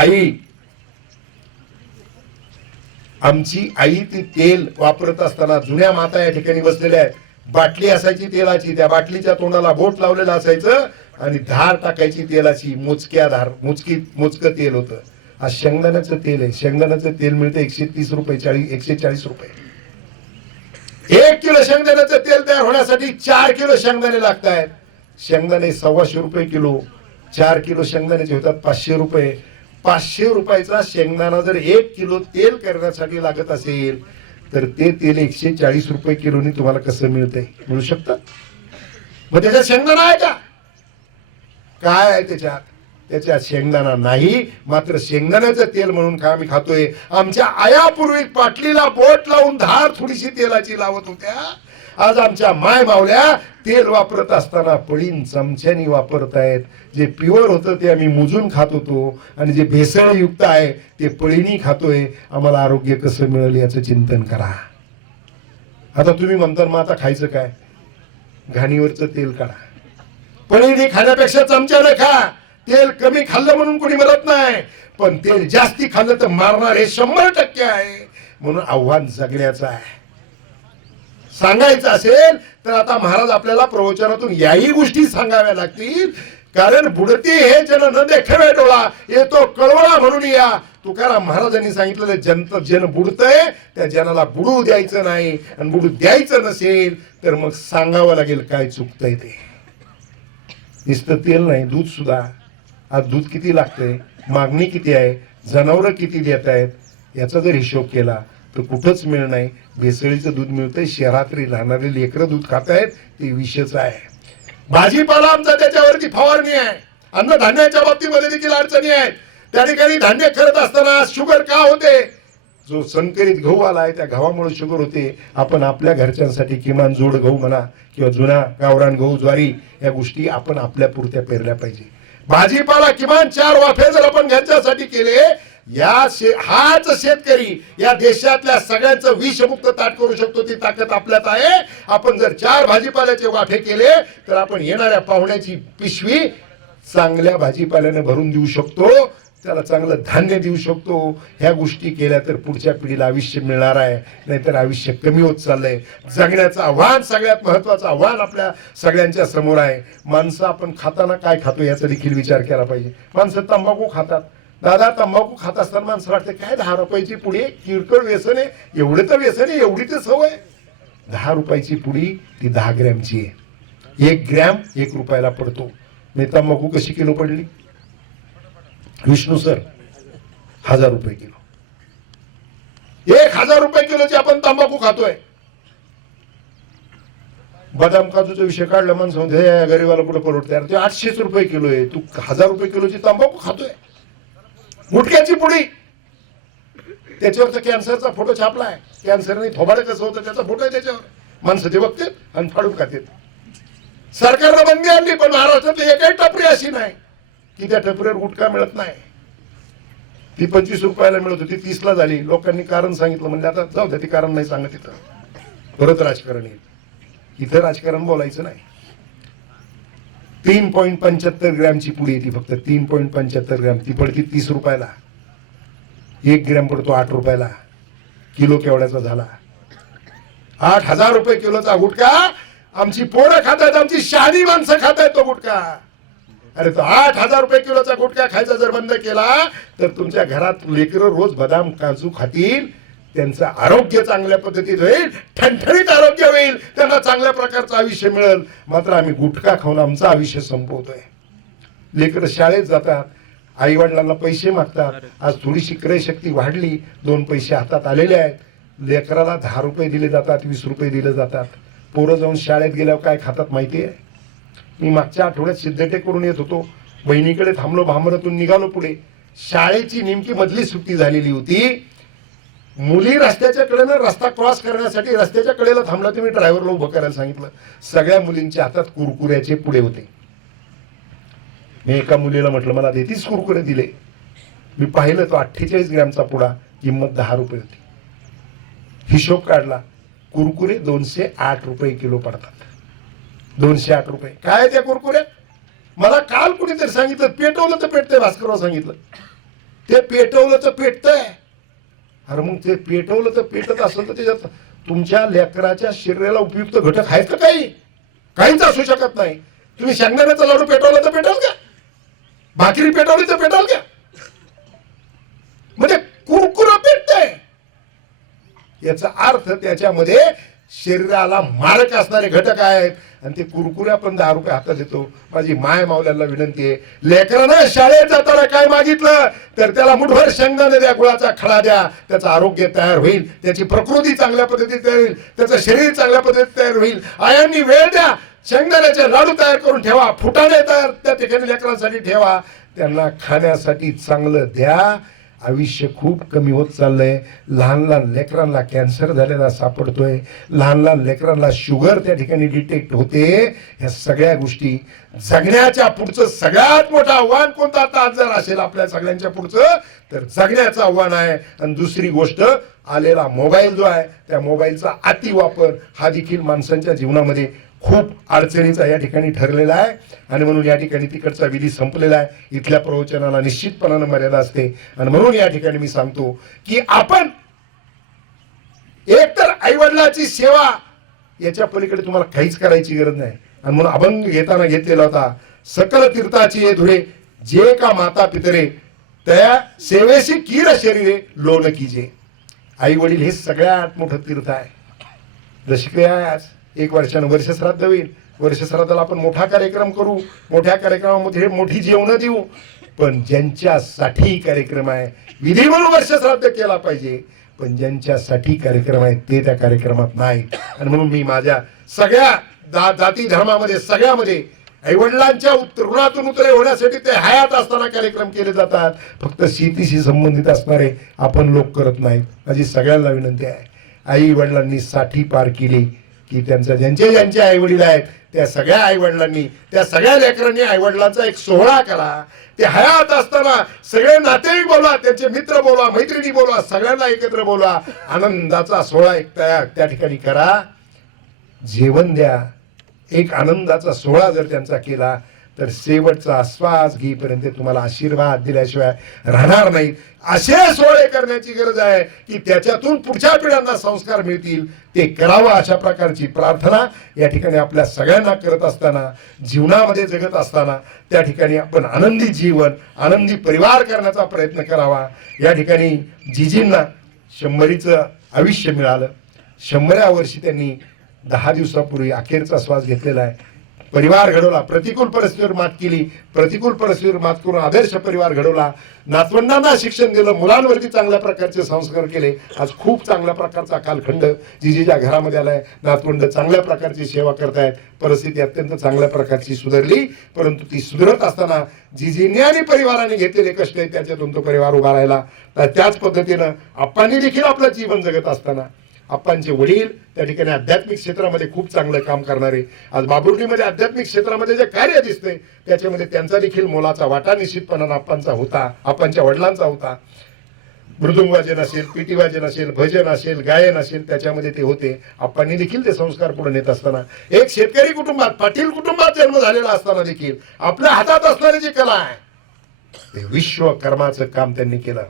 आई ती तेल वापरत असताना, जुन्या माता या ठिकाणी बसलेल्या आहेत, बाटली असायची तेलाची, त्या बाटलीच्या तोंडाला बोट लावलेलं असायचं आणि धार टाकायची तेलाची, मोजकं तेल होतं. आज शेंगदाण्याचं तेल आहे, शेंगदाण्याचं तेल मिळतं 130 रुपये, 140 रुपये. 1 किलो शेंगदाण्याचं तेल तयार होण्यासाठी 4 किलो शेंगदाणे लागत आहेत. शेंगदाणे 125 रुपये किलो, 4 किलो शेंगदाण्याचे होतात 500 रुपये. 500 रुपयाचा शेंगदाणा जर 1 किलो तेल करण्यासाठी लागत असेल तर ते तेल 140 रुपये किलोनी तुम्हाला कसं मिळतंय? मिळू शकतं? मग त्याच्यात शेंगदाणा आहे का? काय आहे त्याच्यात? त्याच्यात शेंगदाणा नाही, मात्र शेंगदाण्याचं तेल म्हणून का आम्ही खातोय. आमच्या आयापूर्वी पाटलीला बोट लावून धार थोडीशी तेलाची लावत होत्या. आज आमच्या माय मावल्या तेल वापरत असताना पळीन चमच्यानी वापरतायत. जे प्युअर होतं ते आम्ही मुजून खात होतो आणि जे भेसळयुक्त आहे ते पळीनी खातोय. आम्हाला आरोग्य कसं मिळेल याचं चिंतन करा. आता तुम्ही म्हणता मग आता खायचं काय? घाणीवरचं तेल काढा. पळीनी खाण्यापेक्षा चमच्याने खा. तेल कमी खाल्लं म्हणून कोणी मरत नाही, पण तेल जास्ती खाल्लं तर मारणार हे 100% आहे. म्हणून आव्हान जगण्याचं आहे. सांगायचं असेल तर आता महाराज आपल्याला प्रवचनातून याही गोष्टी सांगाव्या लागतील. कारण बुडती हे जन न देखावे डोळा, येतो कळवळा म्हणून या. तुकाराम महाराजांनी सांगितलेलं जन बुडतंय त्या जनाला बुडू द्यायचं नाही, आणि बुडू द्यायचं नसेल तर मग सांगावं लागेल काय चुकतंय ते. नुसतं तेल नाही, दूध सुद्धा. आज दूध किती लागतंय, मागणी किती आहे, जनावरं किती देत आहेत, याचा जर हिशोब केला तर कुठंच मिळ नाही. भेसळीचं दूध मिळतंय, शहरात राहणारे लेकरं दूध खात आहेत, ते विषच आहे. भाजीपाला आमचा त्याच्यावरती फवारणी आहे. अन्नधान्याच्या बाबतीमध्ये देखील अडचणी आहेत. त्या ठिकाणी धान्य करत असताना शुगर का होते, जो संकरित गहू आलाय त्या गव्हामुळे शुगर होते. आपण आपल्या घरच्यांसाठी किमान जोड गहू म्हणा किंवा जुना गावरान गहू, ज्वारी, या गोष्टी आपण आपल्या पुरत्या पेरल्या पाहिजे. भाजीपाला किमान 4 वाफे जर आपण घरच्यासाठी केले, हाच शेतकरी या देशातल्या सगळ्यांचं विषमुक्त ताट करू शकतो. ती ताकद आपल्यात आहे. आपण जर 4 भाजीपाल्याचे वाफे केले तर आपण येणाऱ्या पाहुण्याची पिशवी चांगल्या भाजीपाल्याने भरून देऊ शकतो, त्याला चांगलं धान्य देऊ शकतो. ह्या गोष्टी केल्या तर पुढच्या पिढीला आयुष्य मिळणार आहे, नाहीतर आयुष्य कमी होत चाललंय. जगण्याचं आव्हान, सगळ्यात महत्वाचं आव्हान आपल्या सगळ्यांच्या समोर आहे. माणसं आपण खाताना काय खातो याचा देखील विचार केला पाहिजे. माणसं तंबाखू खातात. दादा, तंबाखू खात असताना माणसं वाटतं काय 10 रुपयाची पुडी, किरकोळ व्यसन आहे, एवढं तर व्यसन आहे, एवढी तर सवय. 10 रुपयाची पुडी ती 10 ग्रॅमची आहे. 1 ग्रॅम 1 रुपयाला पडतो. मी तंबाखू कशी किलो पडली विष्णू सर? 1000 रुपये किलो. 1000 रुपये किलोची आपण तंबाखू खातोय. बदाम काजूचा विषय काढला, माणसं म्हणते गरीबाला कुठं परवडते, ते 800 रुपये किलो आहे, तू 1000 रुपये किलोची तंबाखू खातोय. मुटक्याची पुडी, त्याच्यावरचा कॅन्सरचा फोटो छापलाय. कॅन्सरने थोबाडं कसं होतं त्याचा फोटो आहे त्याच्यावर. माणसं ते बघतात आणि फाडून खातात. सरकारनं बंदी आणली, पण महाराष्ट्रात एकही टपरी अशी नाही की त्या टपरीवर गुटखा मिळत नाही. ती 25 रुपयाला मिळत होती, 30 ला झाली. लोकांनी कारण सांगितलं, म्हणजे आता जाऊ द्या, ती कारण नाही सांगत. तिथं परत राजकारण येईल. इथं राजकारण बोलायचं नाही. 3.75 ग्रॅमची पुडी येते फक्त. 3.75 ग्रॅम ती पडती 30 रुपयाला. 1 ग्रॅम पडतो 8 रुपयाला. किलो केवढ्याचा झाला? 8000 रुपये किलोचा गुटखा आमची पोरं खातात, आमची शहाणी माणसं खातात तो गुटखा. अरे तो 8000 रुपये किलोचा गुटखा खायचा जर बंद केला तर तुमच्या घरात लेकरं रोज बदाम काजू खातील, त्यांचं आरोग्य चांगल्या पद्धतीत होईल, ठणठणीत आरोग्य होईल, त्यांना चांगल्या प्रकारचं आयुष्य मिळेल. मात्र आम्ही गुटखा खाऊन आमचं आयुष्य संपवतोय. लेकरं शाळेत जातात, आई वडिलांना पैसे मागतात. आज थोडीशी क्रयशक्ती वाढली, 2 पैसे हातात आलेले आहेत. लेकराला 10 रुपये दिले जातात, 20 रुपये दिले जातात. पोरं जाऊन शाळेत गेल्यावर काय खातात माहिती आहे? मी मागच्या आठवड्यात सिद्धटेक करून येत होतो, बहिणीकडे थांबलो, भामरातून निघालो पुढे. शाळेची नेमकी मधली सुट्टी झालेली होती. मुली रस्त्याच्या कडेनं रस्ता क्रॉस करण्यासाठी रस्त्याच्या कडेला थांबला. तुम्ही ड्रायव्हरला उभं करायला सांगितलं. सगळ्या मुलींच्या हातात कुरकुऱ्याचे पुडे होते. मी एका मुलीला म्हटलं, मला देतीस कुरकुरे? दिले. मी पाहिलं तो 48 ग्रॅमचा पुडा, किंमत 10 रुपये होती. हिशोब काढला, कुरकुरे 208 रुपये किलो पडतात. 208 रुपये. काय त्या कुरकुऱ्यात? मला काल कुणीतरी सांगितलं पेटवलं तर पेटतंय. भास्करराव सांगितलं ते पेटवलं तर पेटतंय. अरे मग ते पेटवलं तर पेटत असेल तर त्याच्यात तुमच्या लेकराच्या शरीराला उपयुक्त घटक आहेत का? काहीच असू शकत नाही. तुम्ही शेंगदाण्याचा लाडू पेटवला तर पेटाल का? भाकरी पेटवली तर पेटाल का? म्हणजे कुरकुरा पेटतंय याचा अर्थ त्याच्यामध्ये शरीराला मारक असणारे घटक आहेत. आणि ते कुरकुरे आपण 10 रुपये हातात देतो. माझी माय मावल्याला विनंती आहे, लेकरानं शाळेत जाताना काय मागितलं तर त्याला मुठभर शेंगदाणे द्या, गुळाचा खडा द्या. त्याचं आरोग्य तयार होईल, त्याची प्रकृती चांगल्या पद्धतीत तयार होईल, त्याचं शरीर चांगल्या पद्धतीत तयार होईल. आयांनी वेळ द्या, शेंगदाण्याचे लाडू तयार करून ठेवा, फुटाणे तयार त्या ठिकाणी लेकरांसाठी ठेवा, त्यांना खाण्यासाठी चांगलं द्या. आयुष्य खूप कमी होत चाललंय. लहान लहान लेकरांना कॅन्सर झालेला सापडतोय, लहान लहान लेकरांना शुगर त्या ठिकाणी डिटेक्ट होते. ह्या सगळ्या गोष्टी जगण्याच्या पुढचं सगळ्यात मोठं आव्हान कोणतं आता जर असेल आपल्या सगळ्यांच्या पुढचं तर जगण्याचं आव्हान आहे. आणि दुसरी गोष्ट, आलेला मोबाईल जो आहे त्या मोबाईलचा अतिवापर हा देखील माणसांच्या जीवनामध्ये खूप अडचणीचा या ठिकाणी ठरलेला आहे. आणि म्हणून या ठिकाणी तिकडचा विधी संपलेला आहे. इथल्या प्रवचनाला निश्चितपणानं मर्यादा असते. आणि म्हणून या ठिकाणी मी सांगतो की आपण एकतर आईवडिलाची सेवा याच्या पलीकडे तुम्हाला काहीच करायची गरज नाही. आणि म्हणून अभंग घेताना घेतलेला होता, सकल तीर्थाची धुळे जे का माता पितरे त्या सेवेशी कीर शरीरे लोन कीजे. आई वडील हे सगळ्यात मोठं तीर्थ आहे. जशी काय आहे आज 1 वर्षानं वर्षश्राद्ध होईल. वर्षश्राद्धाला आपण मोठा कार्यक्रम करू, मोठ्या कार्यक्रमामध्ये मोठी जेवणं देऊ, पण ज्यांच्यासाठी कार्यक्रम आहे विधी म्हणून वर्षश्राद्ध केला पाहिजे, पण ज्यांच्यासाठी कार्यक्रम आहे ते त्या कार्यक्रमात नाही. आणि म्हणून मी माझ्या सगळ्या जाती धर्मामध्ये सगळ्यामध्ये आईवडिलांच्या ऋणातून उतरे होण्यासाठी ते हयात असताना कार्यक्रम केले जातात. फक्त शेतीशी संबंधित असणारे आपण लोक करत नाहीत. माझी सगळ्यांना विनंती आहे, आई वडिलांनी 60 पार केली की त्यांचा ज्यांचे आई वडील आहेत त्या सगळ्या आई वडिलांनी त्या सगळ्या लेकरांनी आई वडिलांचा एक सोहळा करा. ते हयात असताना सगळे नातेवाईक बोलवा, त्यांचे मित्र बोलवा, मैत्रिणी बोलवा, सगळ्यांना एकत्र बोलवा. आनंदाचा सोहळा एक त्या ठिकाणी करा. जेवण द्या. एक आनंदाचा सोहळा जर त्यांचा केला तर शेवटचा श्वास घेईपर्यंत तुम्हाला आशीर्वाद दिल्याशिवाय राहणार नाही. असे सोहळे करण्याची गरज आहे की त्याच्यातून पुढच्या पिढ्यांना संस्कार मिळतील. ते करावं अशा प्रकारची प्रार्थना या ठिकाणी आपल्या सगळ्यांना करत असताना, जीवनामध्ये जगत असताना त्या ठिकाणी आपण आनंदी जीवन, आनंदी परिवार करण्याचा प्रयत्न करावा. या ठिकाणी जिजींना 100चं आयुष्य मिळालं. 100व्या वर्षी त्यांनी 10 दिवसापूर्वी अखेरचा श्वास घेतलेला आहे. परिवार घडवला, प्रतिकूल परिस्थितीवर मात केली, प्रतिकूल परिस्थितीवर मात करून आदर्श परिवार घडवला. नातवंडांना शिक्षण दिलं, मुलांवरती चांगल्या प्रकारचे संस्कार केले. आज खूप चांगल्या प्रकारचा कालखंड जिजीच्या घरामध्ये आलाय. नातवंड चांगल्या प्रकारची सेवा करतायत. परिस्थिती अत्यंत चांगल्या प्रकारची सुधारली, परंतु ती सुधारत असताना जिजींनी आणि परिवाराने घेतलेले कष्ट आहेत त्याच्यातून तो परिवार उभा राहिला. तर त्याच पद्धतीनं आप्पांनी देखील आपलं जीवन जगत असताना आप्पांचे वडील त्या ठिकाणी आध्यात्मिक क्षेत्रामध्ये खूप चांगलं काम करणारे. आज बाबुर्डीमध्ये आध्यात्मिक क्षेत्रामध्ये जे कार्य दिसतंय त्याच्यामध्ये त्यांचा देखील मोलाचा वाटा निश्चितपणाने आप्पांचा होता, आप्पांच्या वडिलांचा होता. मृदुंग वाजन असेल, पिटी वाजन असेल, भजन असेल, गायन असेल, त्याच्यामध्ये ते होते. आप्पांनी देखील ते संस्कार पुढे नेत असताना एक शेतकरी कुटुंबात, पाटील कुटुंबात जन्म झालेला असताना देखील आपल्या हातात असणारी जी कला आहे ते विश्वकर्माचं काम त्यांनी केलं.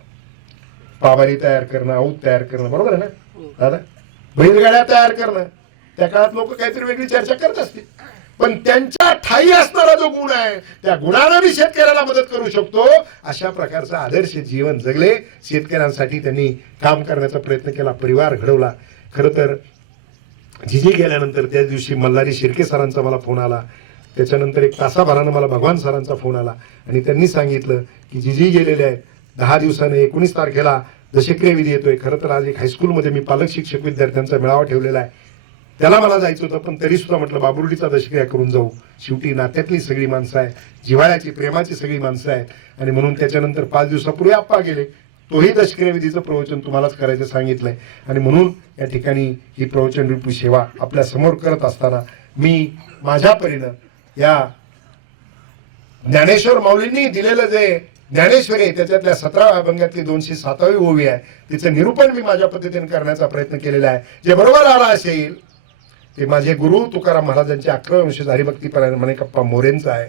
पाभारी तयार करणं, औत तयार करणं, बरोबर आहे ना दादा? बैलगाड्या तयार करणं. त्या काळात लोक काहीतरी वेगळी चर्चा करत असतील, पण त्यांच्या ठाई असणारा जो गुण आहे त्या गुणानं मी शेतकऱ्याला मदत करू शकतो अशा प्रकारचा आदर्श जीवन जगले. शेतकऱ्यांसाठी त्यांनी काम करण्याचा प्रयत्न केला, परिवार घडवला. खरं तर जिजी गेल्यानंतर त्या दिवशी मल्हारी शिर्के सरांचा मला फोन आला. त्याच्यानंतर 1 तासाभरानं मला भगवान सरांचा फोन आला आणि त्यांनी सांगितलं की जिजी गेलेले आहेत. 10 दिवसाने 19 तारखेला दशक्रिया विधी येतोय. खरं तर आज एक हायस्कूलमध्ये मी पालक शिक्षक विद्यार्थ्यांचा मेळावा ठेवलेला आहे. त्याला मला जायचं होतं, पण तरी सुद्धा म्हटलं बाबुर्डीचा दशक्रिया करून जाऊ. शेवटी नात्यातली सगळी माणसं आहे, जिव्हाळ्याची प्रेमाची सगळी माणसं आहेत. आणि म्हणून त्याच्यानंतर 5 दिवसापूर्वी आप्पा गेले. तोही दशक्रिया विधीचं प्रवचन तुम्हालाच करायचं सांगितलंय. आणि म्हणून या ठिकाणी ही प्रवचन रूपी सेवा आपल्या समोर करत असताना मी माझ्या परीनं या ज्ञानेश्वर माऊलींनी दिलेलं जे ज्ञानेश्वरी आहे त्याच्यातल्या 17व्या अभंगातली 207वी ओवी आहे, तिचं निरूपण मी माझ्या पद्धतीने करण्याचा प्रयत्न केलेला आहे. जे बरोबर आला असेल ते माझे गुरु तुकाराम महाराजांचे 11 वंशज हरिभक्तीपरायण माणिकप्पा मोरेंचं आहे.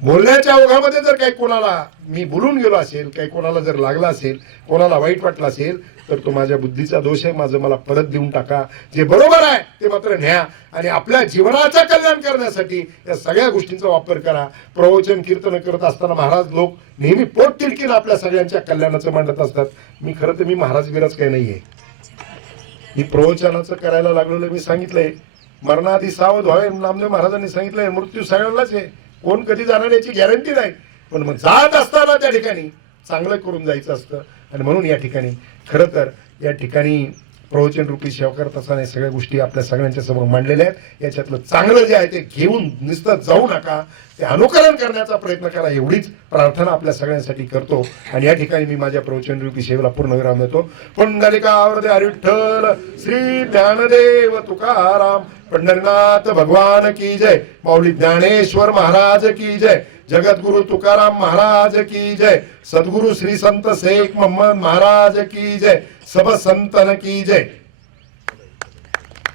बोलण्याच्या ओघामध्ये जर काही कोणाला मी बोलून गेलो असेल, काही कोणाला जर लागला असेल, कोणाला वाईट वाटलं असेल तर तो माझ्या बुद्धीचा दोष आहे. माझं मला परत देऊन टाका. जे बरोबर आहे ते मात्र न्या आणि आपल्या जीवनाचं कल्याण करण्यासाठी या सगळ्या गोष्टींचा वापर करा. प्रवचन कीर्तन करत असताना महाराज लोक नेहमी पोट तिडकीनं आपल्या सगळ्यांच्या कल्याणाचं मांडत असतात. मी खरं तर मी महाराज बिराज काही नाहीये. मी प्रवचनाचं करायला लागलेलं मी सांगितलंय मरणाआधी सावध व्हावे. नामदेव महाराजांनी सांगितलंय मृत्यू सगळ्यांनाच आहे, कोण कधी जाणार याची गॅरंटी नाही, पण मग जात असताना त्या ठिकाणी चांगलं करून जायचं असतं. आणि म्हणून या ठिकाणी खरं तर या ठिकाणी प्रवचन रूपी सेवा करत असताना सगळ्या गोष्टी आपल्या सगळ्यांच्या समोर मांडलेल्या आहेत. याच्यातलं चांगलं जे आहे ते घेऊन नुसतं जाऊ नका, ते अनुकरण करण्याचा प्रयत्न करा. एवढीच प्रार्थना आपल्या सगळ्यांसाठी करतो. आणि या ठिकाणी मी माझ्या प्रवचन रूपी सेवेला पूर्णविराम देतो. पुंडलिकावरदे हरी विठ्ठल श्री ज्ञानदेव तुकाराम पंढरीनाथ भगवान की जय. माऊली ज्ञानेश्वर महाराज की जय. जगद्गुरु तुकाराम महाराज की जय. सद्गुरु श्री संत शेख मोहम्मद महाराज की जय. सब संतन की जय.